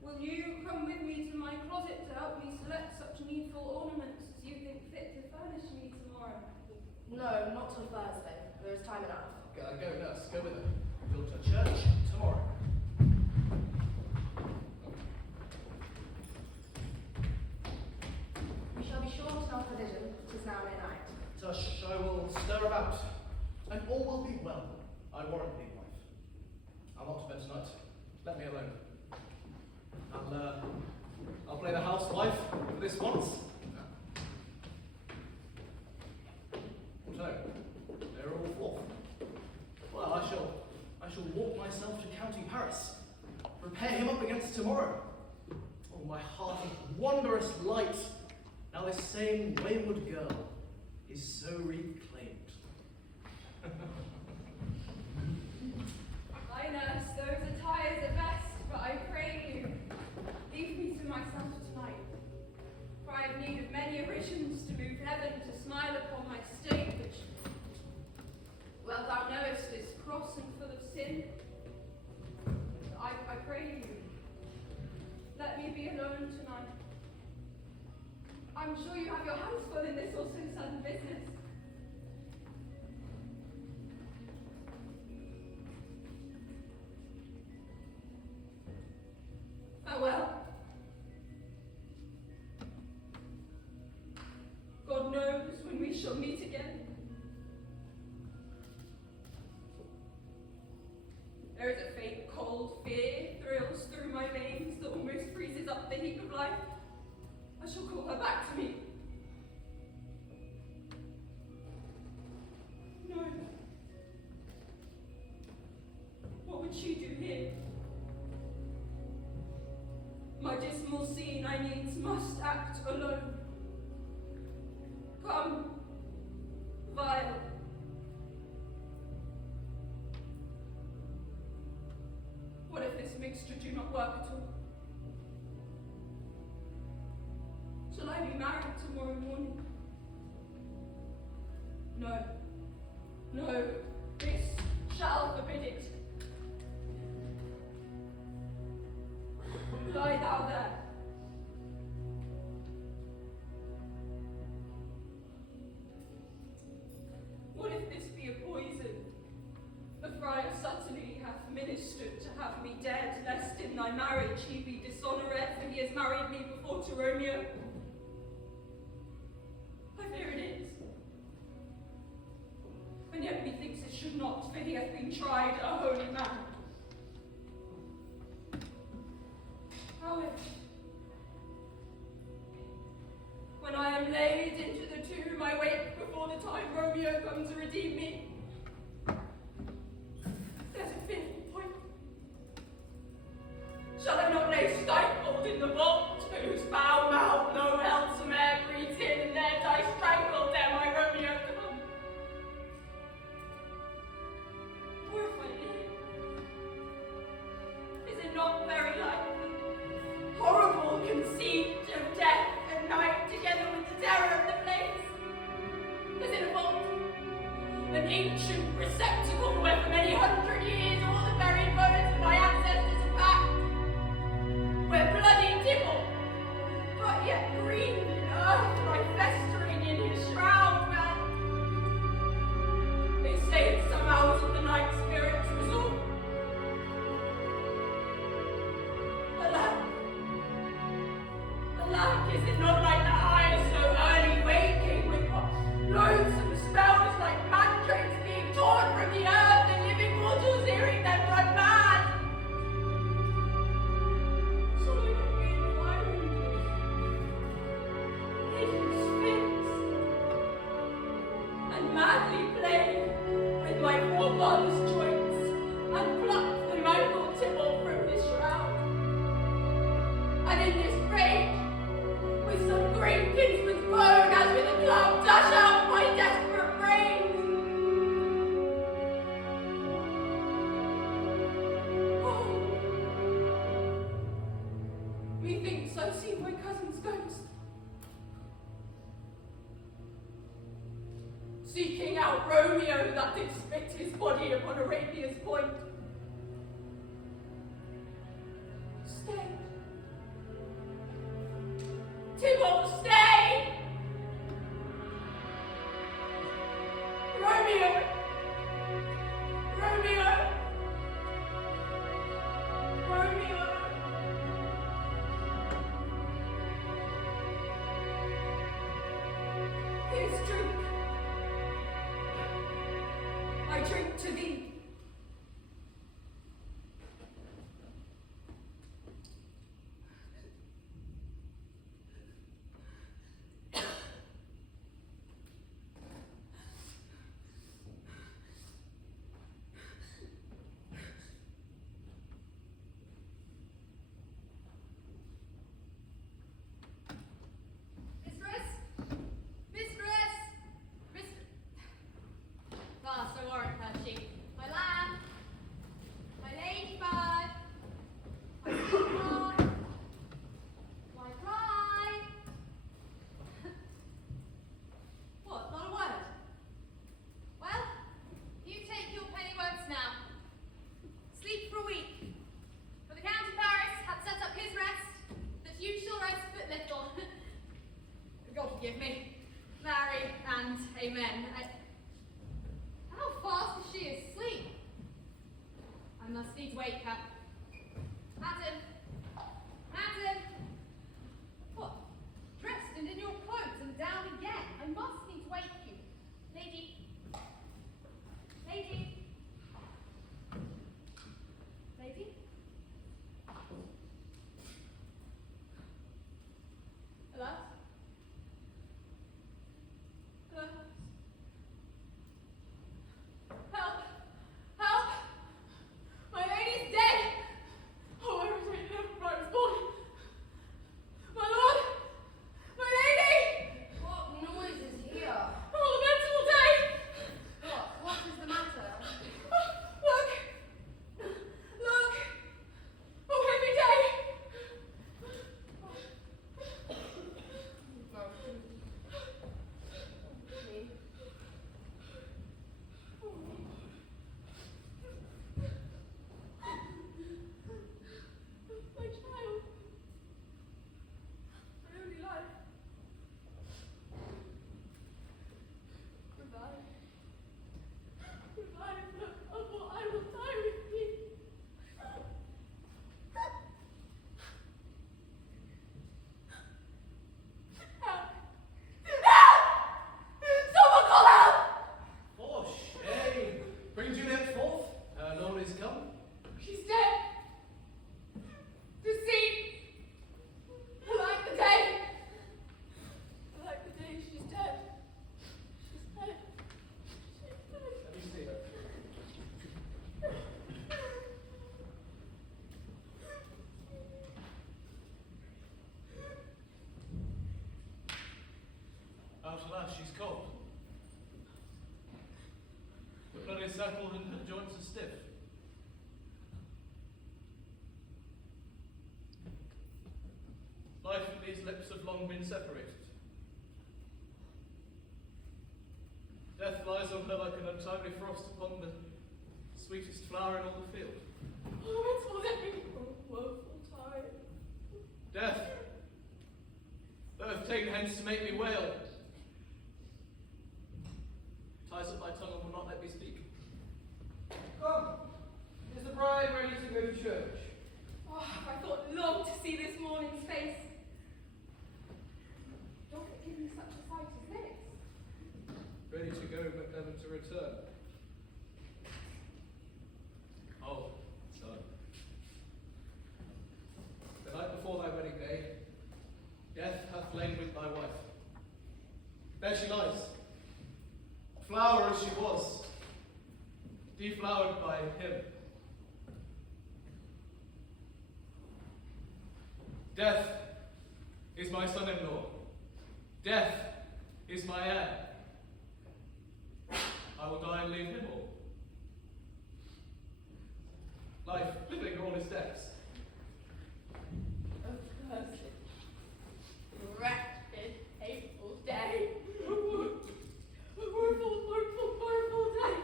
will you come with me to my closet to help me select such needful ornaments as you think fit to furnish me tomorrow? No, not till Thursday. There is time enough. Go, nurse, go with her. We'll to church tomorrow. We shall be short in our provision. 'Tis now near night. Tush, I will stir about, and all will be well. I warrant thee, wife. I'll not to bed tonight. Let me alone. I'll play the housewife for this once. So, they're all forth. Well, I shall walk myself to County Paris, prepare him up against tomorrow. Oh, my heart is wondrous light. Now this same wayward girl is so reclaimed. I nurse, those attires are best, but I pray you, leave me to myself tonight. For I have need of many orisions to move heaven to smile upon my state, which, well, thou knowest, is cross and full of sin. I pray you, let me be alone tonight. I'm sure you have your hands full in this also sudden business. Farewell. God knows when we shall meet again. There is a faint cold fear thrills through my veins that almost freezes up the heat of life. I shall call her back to me. No. What would she do here? My dismal scene I needs must act alone. Come, vile. What if this mixture do not work at all? Shall I be married tomorrow morning? No. No. This shall forbid it. Lie thou there. What if this be a poison? The friar subtly hath ministered to have me dead, lest in thy marriage he be dishonoured, for he has married me before to Romeo. I fear it is. And yet methinks it should not, for he hath been tried a holy man. How if, when I am laid into the tomb, I wake before the time Romeo comes to redeem me? There's a fearful point. Shall I not lay stifled in the vault, whose foul mouth no else am e'er ancient receptacle where for many hundred years all the buried bones of my ancestors are packed. Where bloody Tibble, but yet green in earth, lie festering in his shroud, man. They say it's some hours of the night spirits resort. Alack, is it not like that I so early waking with what loathsome smells like mandrakes being torn from the earth and living mortals hearing them run mad? Surely not be inquiring me, hidden sphinx, and madly play with my forefather's joints and pluck the mangled Tibble from his shroud. And in this rage, with some great kinsman's bone, as with a club, dash out my desperate brains. Oh, methinks I've seen my cousin's ghost, seeking out Romeo that did spit his body upon Arabia's point. Stay. Tibble, stay! Romeo! Romeo! Romeo! Here's drink. I drink to thee. Mistress? Mistress! Mistress! Ah, so aren't her sheep. My lamb! My ladybird! My sweetheart! My cry! What, not a word? Well, you take your pennyworths now. Sleep for a week. For the Count of Paris hath set up his rest, that you shall rest but little. God forgive me. Marry and amen. How fast is she asleep? I must needs wake her. Madam! Madam! What? Dressed and in your clothes and down again. I must needs wake you. Lady. Lady. Lady? Hello? Hello? Help! Help! My lady's dead! Oh, I was right there before I was born. My lord! My lady! What noise is here? Oh, the beds all day! What is the matter? Look! Look! Oh, every day! My child. My only life. Goodbye. Goodbye, Uncle. I will die with thee. Help! Help! Someone call help! For shame! Bring Juliet forth. Her lord is come. She's dead. Deceived. Like the day. Like the day she's dead. She's dead. She's dead. Let me see her. Out alas, she's cold. The blood is settled and her joints are stiff. Life and these lips have long been separated. Death lies lies on her like an untimely frost upon the sweetest flower in all the field. Woeful day, woeful time. Death, earth ta'en hence to make me wail, ties up my tongue and will not let me speak. Come, is the bride ready to go to church? Oh, I thought long to see this morning's face. Don't it give me such a sight as this? Ready to go, but never to return. Oh, son. The night before thy wedding day, death hath lain with thy wife. There she lies, flower as she was, deflowered by him. Death is my son-in-law. Death is my heir. I will die and leave him all. Life, living all his debts. Accursed, wretched, hateful day. Woeful, woeful, woeful day.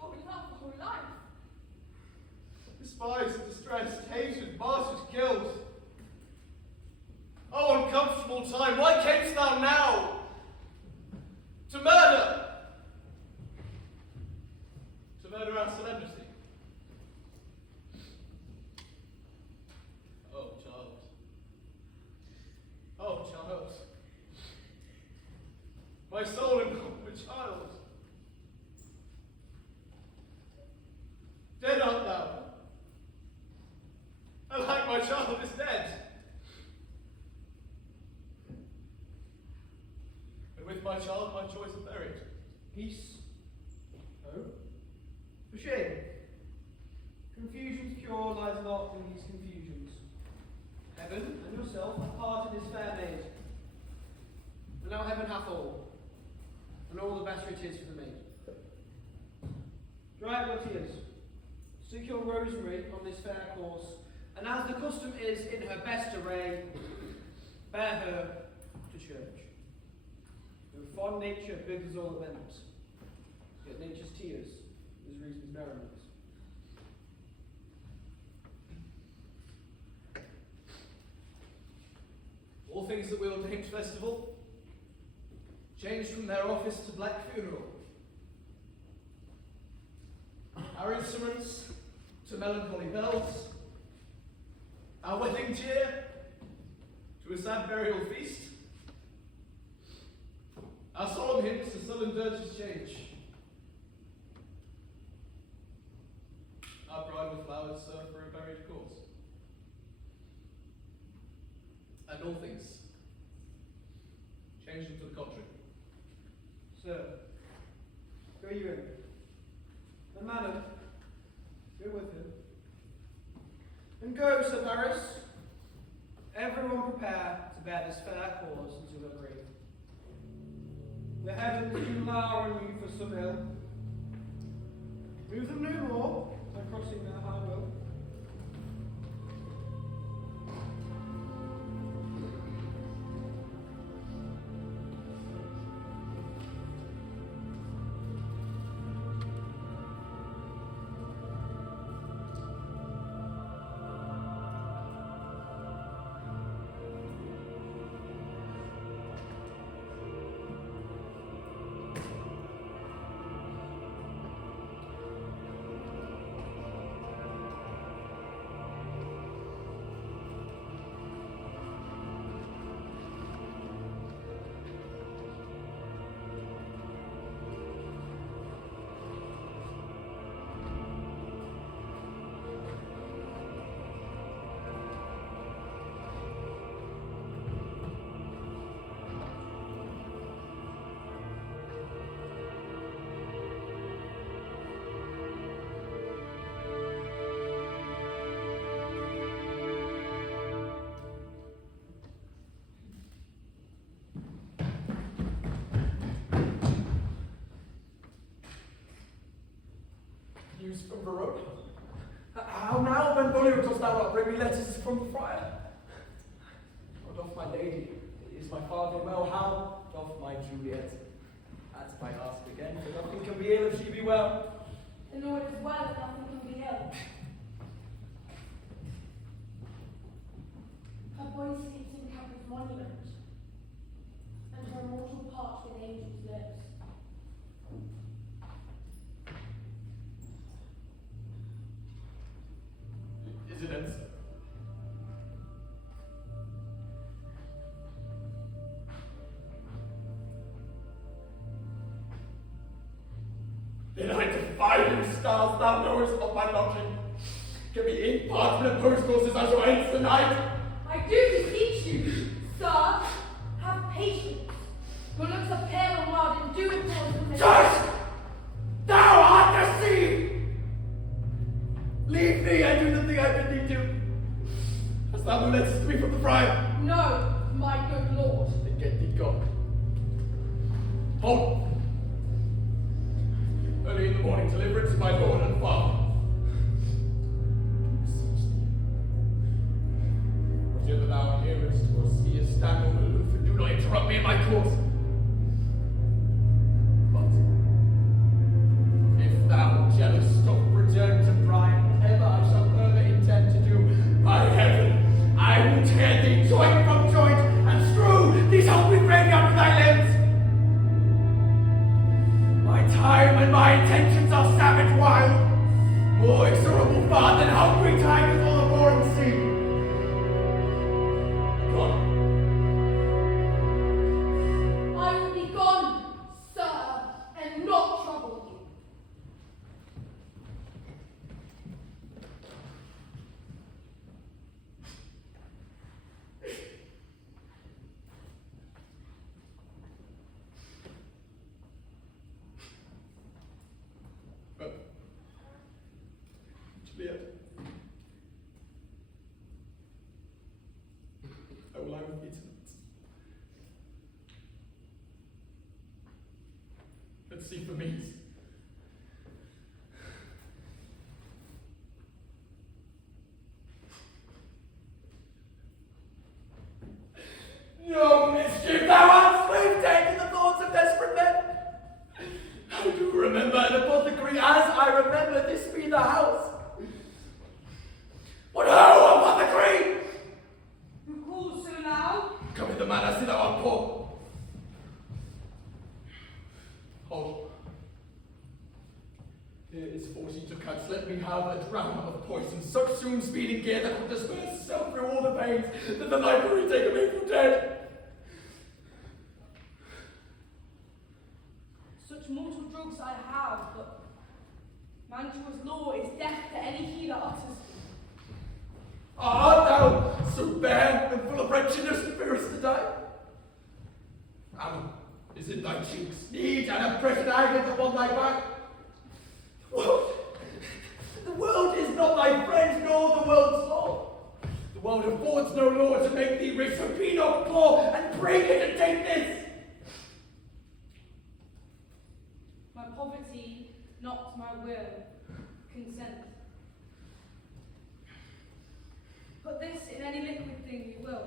Oh, love, oh, life. Despised, distressed, hated, martyred, killed. Oh, uncomfortable time, why camest thou now? To murder! To murder our celebrity. Oh, child. Oh, child. My soul and my child. Dead art thou. Alack, my child is dead. And with my child, my joys are buried. Peace. Oh. For shame. Confusion's cure lies not in these confusions. Heaven and yourself have parted this fair maid. And now heaven hath all, and all the better it is for the maid. Dry up your tears. Seek your rosemary on this fair course, and as the custom is in her best array, bear her to church. Though fond nature bids us all amends, yet nature's tears is reason's merriment. All things that we ordained festival changed from their office to black funeral. Our instruments to melancholy bells, our wedding cheer to a sad burial feast, our solemn hymns to sullen dirges change, our bridal flowers serve for a buried cause, and all things change them to the contrary. Sir, go you in. And madam, go with him. And go, Sir Paris. Everyone prepare to bear this fair cause into her grave. The heavens do lower on you for some ill. Move them no more by crossing their high will. News from Verona. How now, Benvolio, dost thou not bring me letters from the friar? How doth my lady? Is my father well? How doth my Juliet? That's if I ask again, for nothing can be ill if she be well. And nor it is well if nothing can be ill. Her body sleeps in Capra's monument, and her immortal part with angels lives. Is it answer? Then I defy you, stars, thou knowest of my lodging. Give me ink, parchment, and postcourses, I shall ends the night. I do beseech you, sir, have patience. Your looks are pale and wild, and do implore them. Judge! Thou art deceived! Leave me and do the thing I bid thee do. Hast thou no letters to me from the friar? No, my good lord. Then get thee gone. Hold! Early in the morning, deliver it to my lord and father. Whatever thou hearest or seest, stand on aloof and do not interrupt me in my course. But if thou, jealous stop, return to Brian, whatever I shall further intend to do, by heaven, I will tear thee joint from joint and strew these open graveyard with thy limbs. My time and my intentions are savage wild, more exorable far than hungry tigers or the roaring sea. Gone. I will be gone, sir, and not trouble you. But, Juliet, how will I with thee tonight? Let's see for me. No mischief, thou art slave taking the thoughts of desperate men. I do remember an apothecary as I remember this be the house. What ho, apothecary! Who calls so loud? Come hither, man, I see thou art poor. Hold. Here is 42 cuts. Let me have a dram of poison, such soon speeding gear that will disperse itself through all the veins, that the library take me for dead. Such mortal drugs I have, but Mantua's law is deaf to any he that utters them. Art thou so bare and full of wretchedness and fearest to die? Is in thy cheeks, need and oppression agate upon thy back? The world is not thy friend, nor the world's law. The world affords no law to make thee rich, so be not poor, and break it and take this. My poverty, not my will, consent. Put this in any liquid thing you will,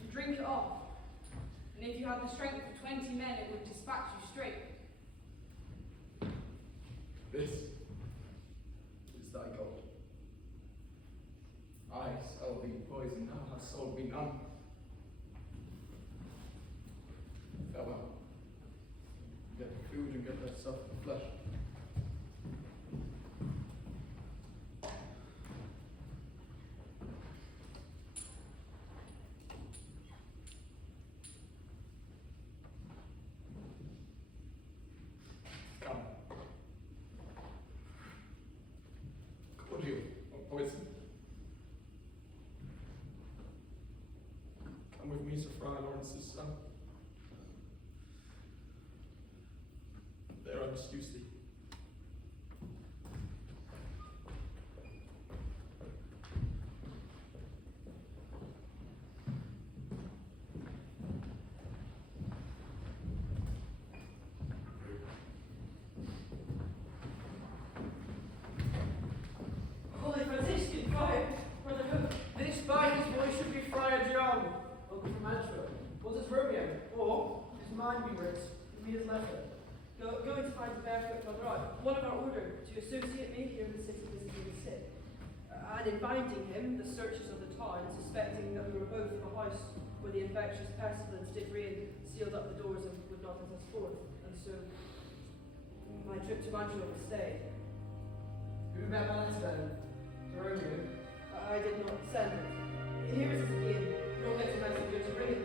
and drink it off. And if you had the strength of 20 men, it would dispatch you straight. This is thy gold. I sold thee poison, thou hast sold me none. Farewell. Get food and get thyself the flesh. Come. Cordial or poison. Come with me to Friar Lawrence's son. There I must use thee. Holy Franciscan, Friar, Brother Cook. This by his voice should be Friar John, uncle from Mantua. Was it Romeo, or his mind be writ in his letter? going to find the barefoot brother out, one of our order to associate me here in the city visiting the sick. And in finding him, the searchers of the town, suspecting that we were both in the house where the infectious pestilence did reign, sealed up the doors and would not let us forth. And so, my trip to Mantua was stayed. Who read my letter then? To Romeo? I did not send it. Here is it again. Your letter messenger to bring it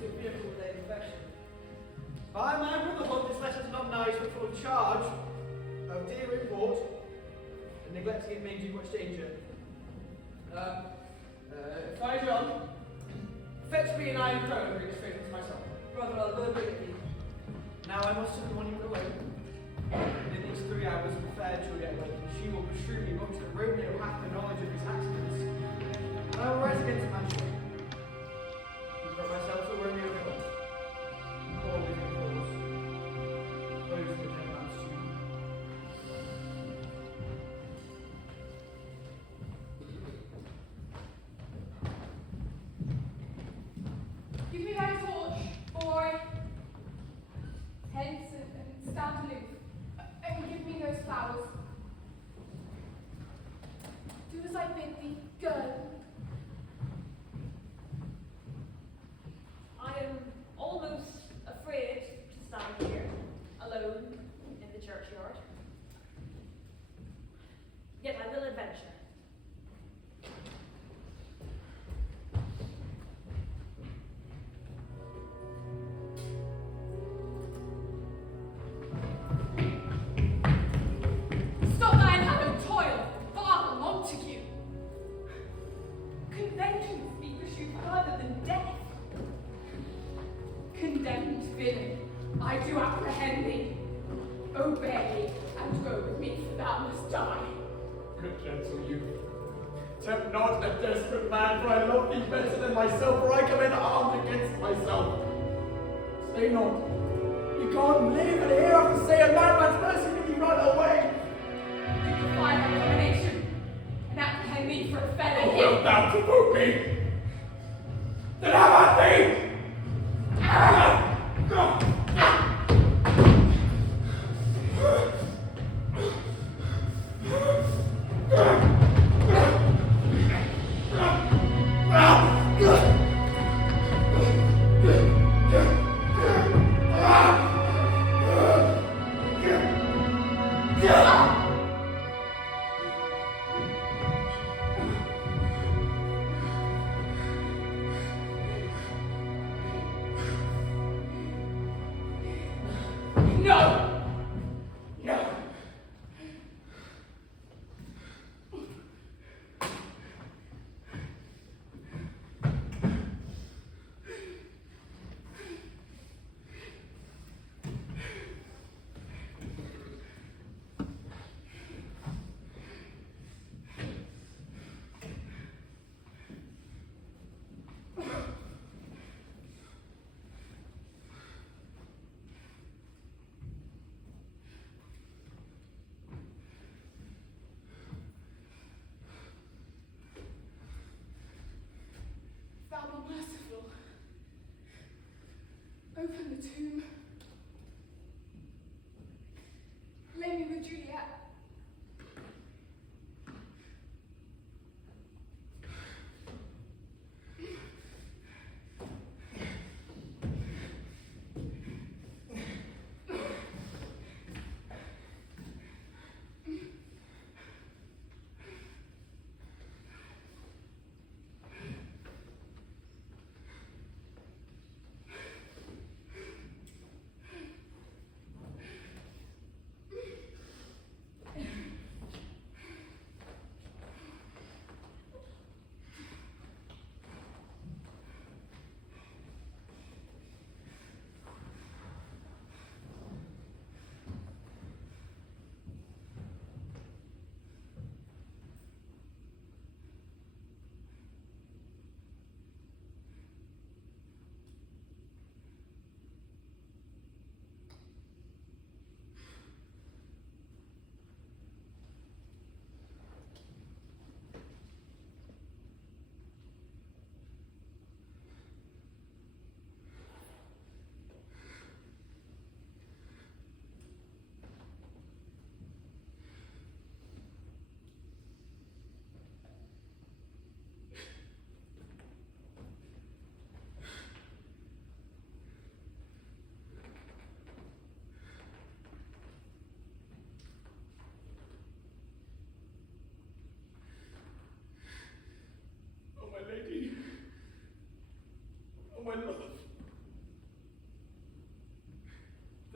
to a fearful day of infection. By my brotherhood, this letter is not nice, but full of charge of dear import, and neglecting it may do much danger. Friar John, fetch me an iron crow and bring it straight into my cell. Brother, I'll go bring it thee. Now I must have the one you were away. In these 3 hours, the fair Juliet awake, and she will beshrew me much that Romeo hath the knowledge of his accidents. And I will rise against Mantua. And from myself to Romeo Hill. All living cause. Those who attend man's student. Give me thy torch, boy. Hence and stand aloof. And give me those flowers. Do as I bid thee, girl. I am almost afraid to stand here, alone, in the churchyard. Yet I will adventure. Stop thine hallowed toil, Father Montague. Can vengeance be pursued further than death? Condemned villain, I do apprehend thee. Obey and go with me, for thou must die. Good gentle youth, tempt not a desperate man, for I love thee better than myself, for I commit arms against myself. Stay not. Be gone, live, and hear of to say a madman's mercy when you run away. Do defy my domination, and apprehend me for a felon Oh, here. wilt thou provoke me? Then have I thee! No! No. Thou be merciful. Open the tomb. Lay me with Juliet.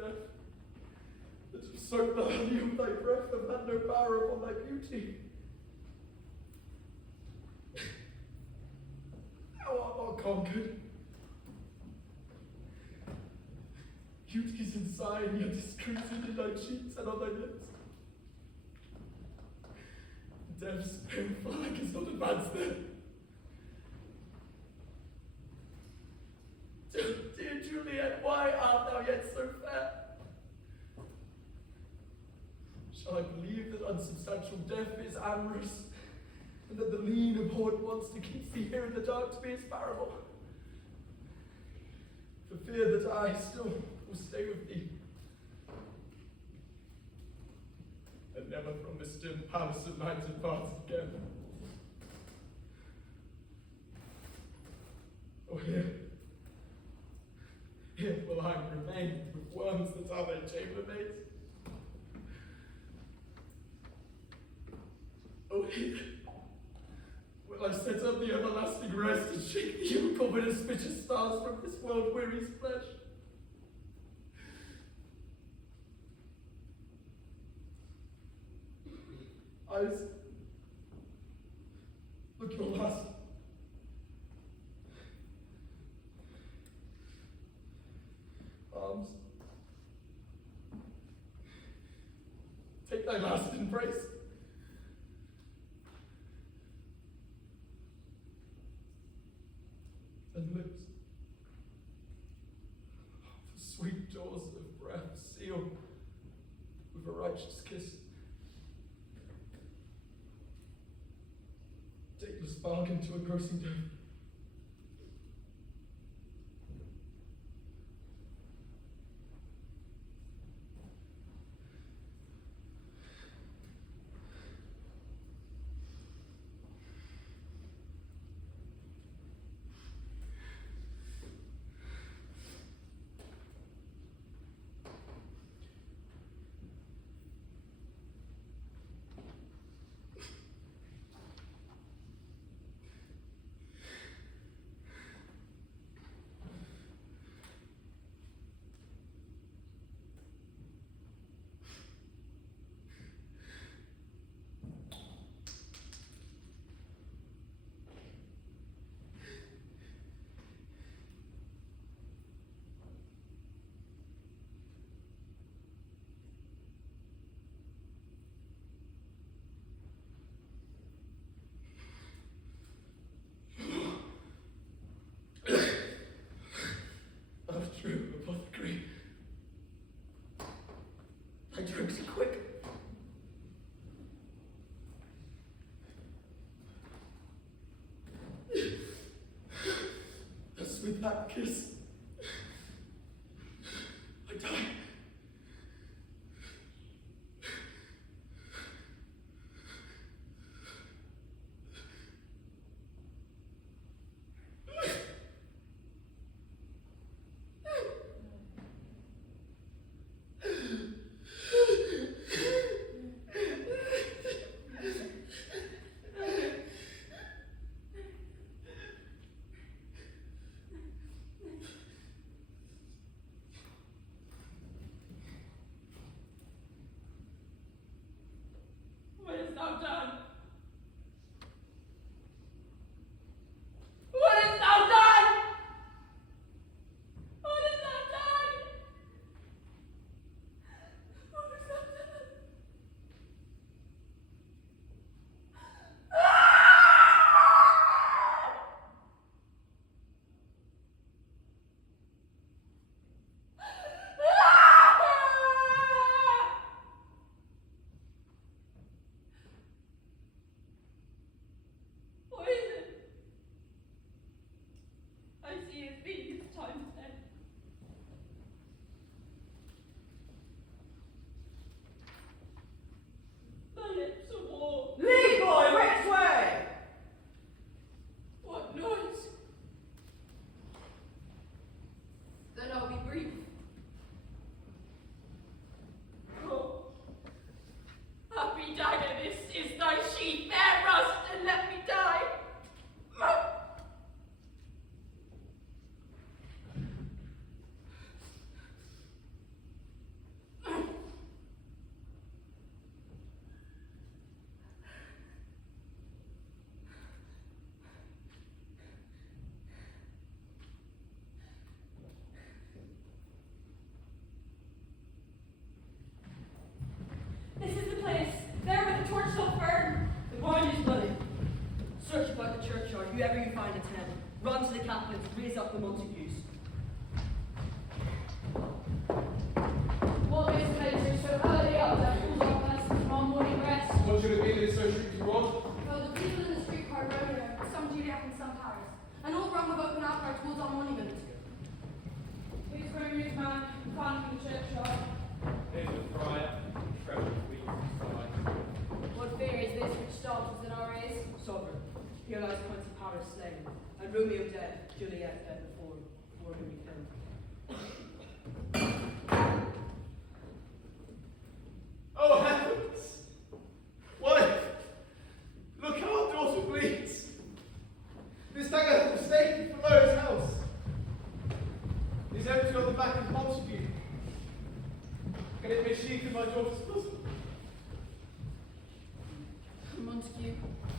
death, that have soaked the honey of thy breath, have had no power upon thy beauty. Thou art not conquered. Beauty is inside, yet discreted in thy cheeks and on thy lips. Death's pale flag is not advanced there. Dear Juliet, why art thou yet so fair? Shall I believe that unsubstantial death is amorous, and that the lean abhorrent monster keeps thee here in the dark to be its parable? For fear that I still will stay with thee, and never from this dim palace of night depart again. Oh, here will I remain with worms that are thy chambermaids. Oh, here will I set up the everlasting rest and shake the unicorn and auspicious stars from this world-weary's flesh. Eyes, look your last. Arms, take thy last embrace. And lips, the sweet jaws of breath sealed with a righteous kiss. Dateless bargain to a grossing death. True apothecary. Thy drugs are quick. Thus with that kiss, I die. could it be that is so shrieks abroad? Well, the people in the street cry Romeo, some Juliet and some Paris, and all run with open outcry towards our monument. Here's Romeo's man, found in the churchyard. Here's the friar, treasure queen, side. What fear is this which startles in our ears? Sovereign, here lies Prince Paris slain, and Romeo dead, Juliet dead before him we came. Oh heavens! Wife! Look how our daughter bleeds! This dagger has mistaken for Lowe's house. It is empty on the back of Montague. Can it be sheathed in my daughter's bosom? Montague,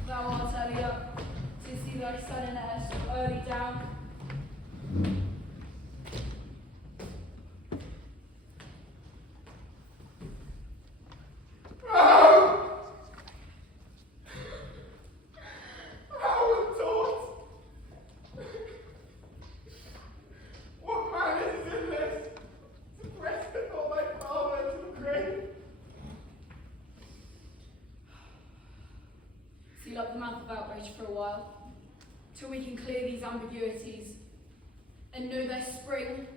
thou art early up, to see thy son and heir so early down. Seal up the mouth of outrage for a while, till we can clear these ambiguities, and know their spring,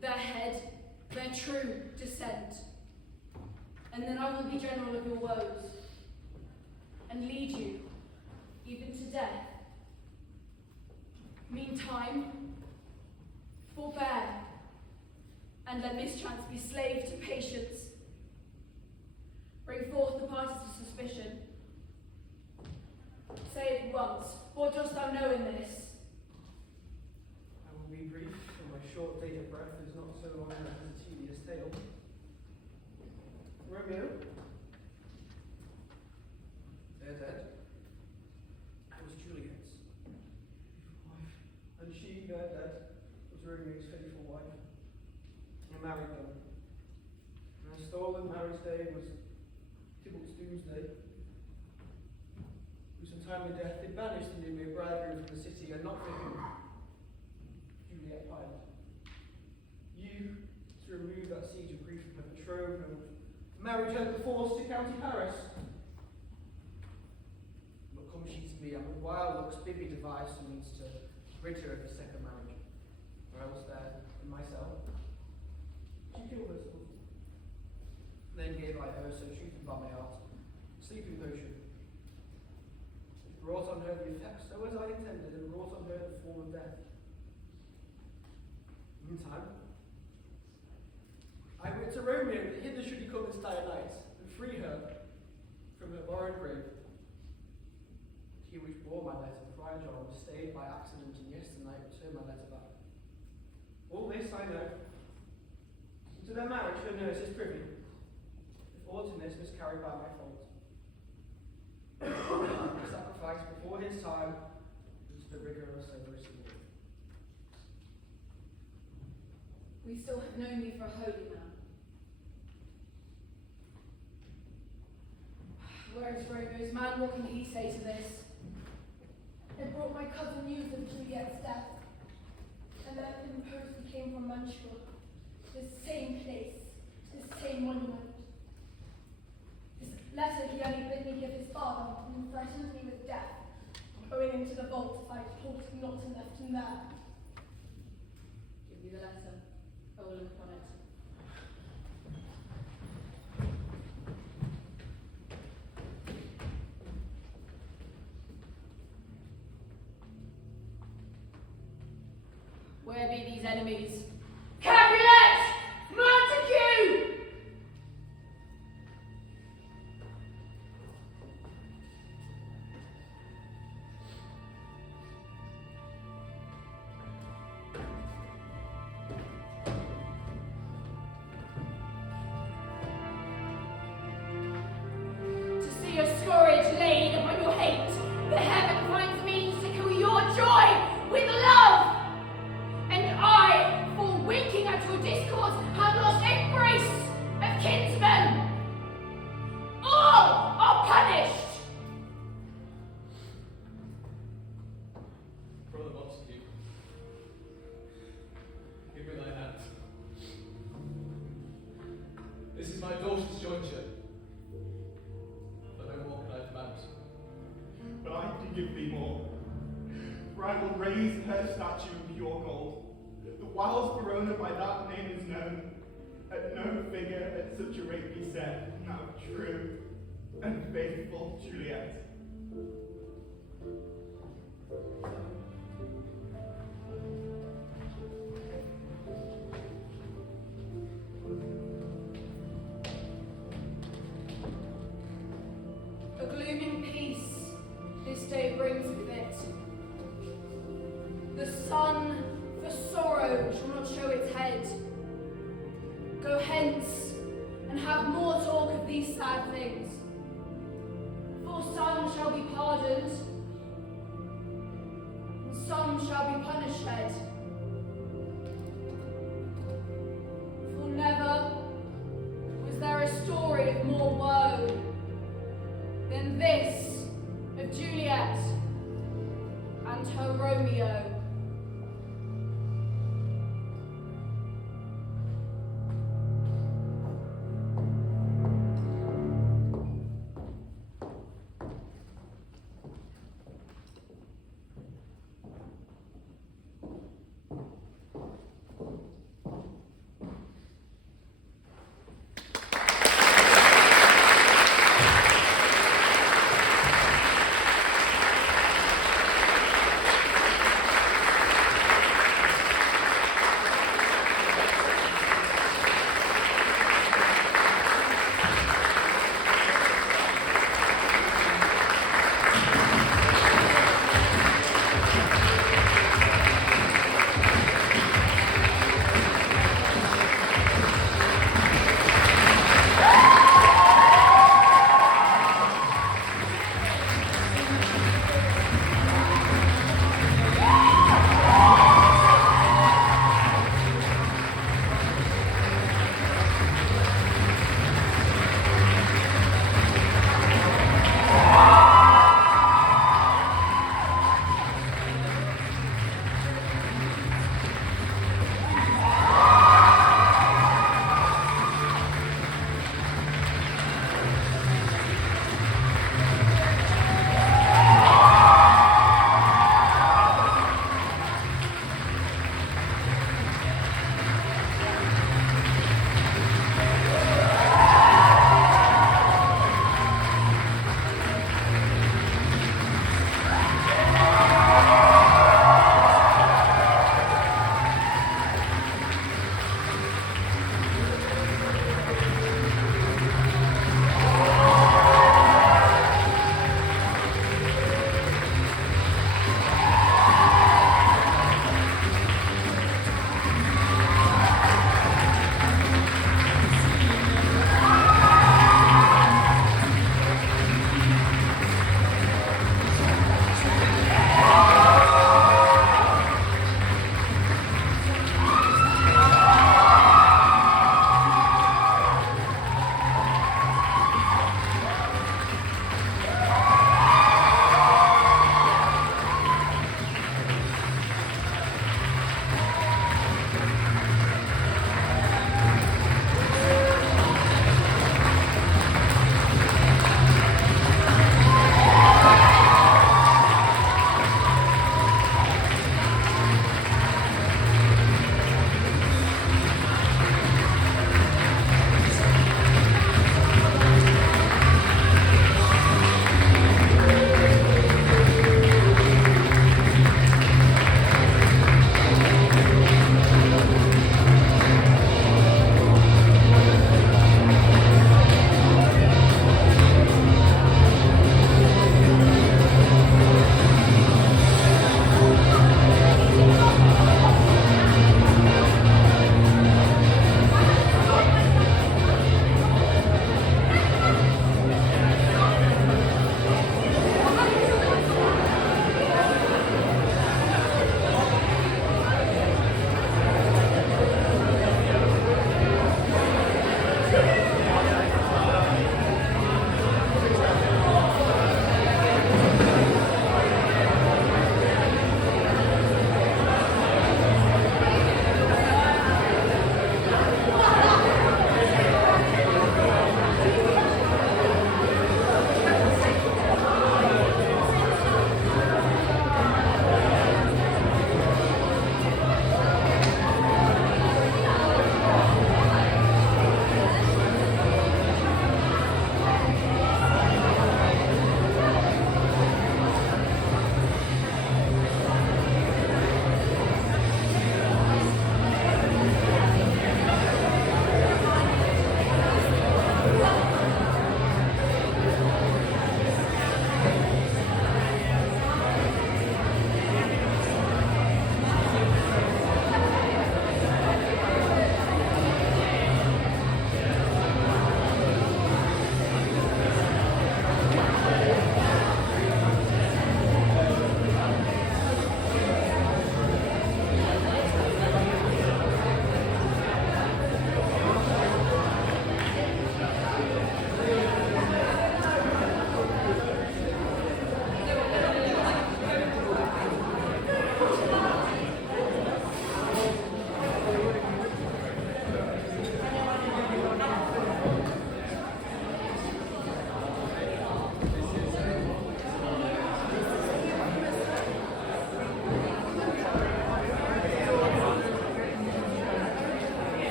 their head, their true descent. And then I will be general of your woes, and lead you, even to death. Meantime, forbear, and let mischance be slave to patience. Bring forth the parties of suspicion. Say it once, what dost thou know in this? I will be brief, for my short date of breath is not so long as a tedious tale. Romeo, they're dead. It was Juliet's wife, and she, they're dead, was Romeo's faithful wife. I married them. And I stolen marriage day was Tybalt's doomsday. Whose untimely death did banish the new made bridegroom from the city, and not for him, Juliet piled. You, to remove that siege of grief from her betrothed, and married her perforce to County Paris. But come she to me, and with wild looks bid me devise some means to rid her of the second marriage, or else there, in my cell, she killed herself. Then gave I her, so treated by my art, sleeping potion, which brought on her the effect so as I intended, and brought on her the form of death. Meantime, I went to Romeo that hither should he come this dire night, and free her from her borrowed grave. He which bore my letter, Friar John, was stayed by accident, and yesternight returned my letter back. All this I know. And to their marriage her nurse is privy, if aught in this miscarried by my fault. The sacrifice before his time was the rigorous and merciful. We still have known thee for a holy man. Where is Romeo's man? What can he say to this? I brought my cousin news of Juliet's death, and that in post he came from Mantua, this same place, this same monument. This letter he only bid me give his father, and threatened me with death, going into the vault if I told him not and left him there. Give me the letter. I will look upon it. Where be these enemies? Capulet! Montague! To see your scourge laid upon your hate, the heaven finds means to kill your joy with love. And I, for winking at your discourse, have lost embrace of kinsmen. All are punished. Brother Montague, give me thy hand. This is my daughter's jointure, but no more can I raise her statue in pure gold. The whilst Verona by that name is known, at no figure at such a rate be said, now true and faithful Juliet. A glooming peace this day brings with it. The sun for sorrow shall not show its head. Go hence and have more talk of these sad things. For some shall be pardoned, and some shall be punished.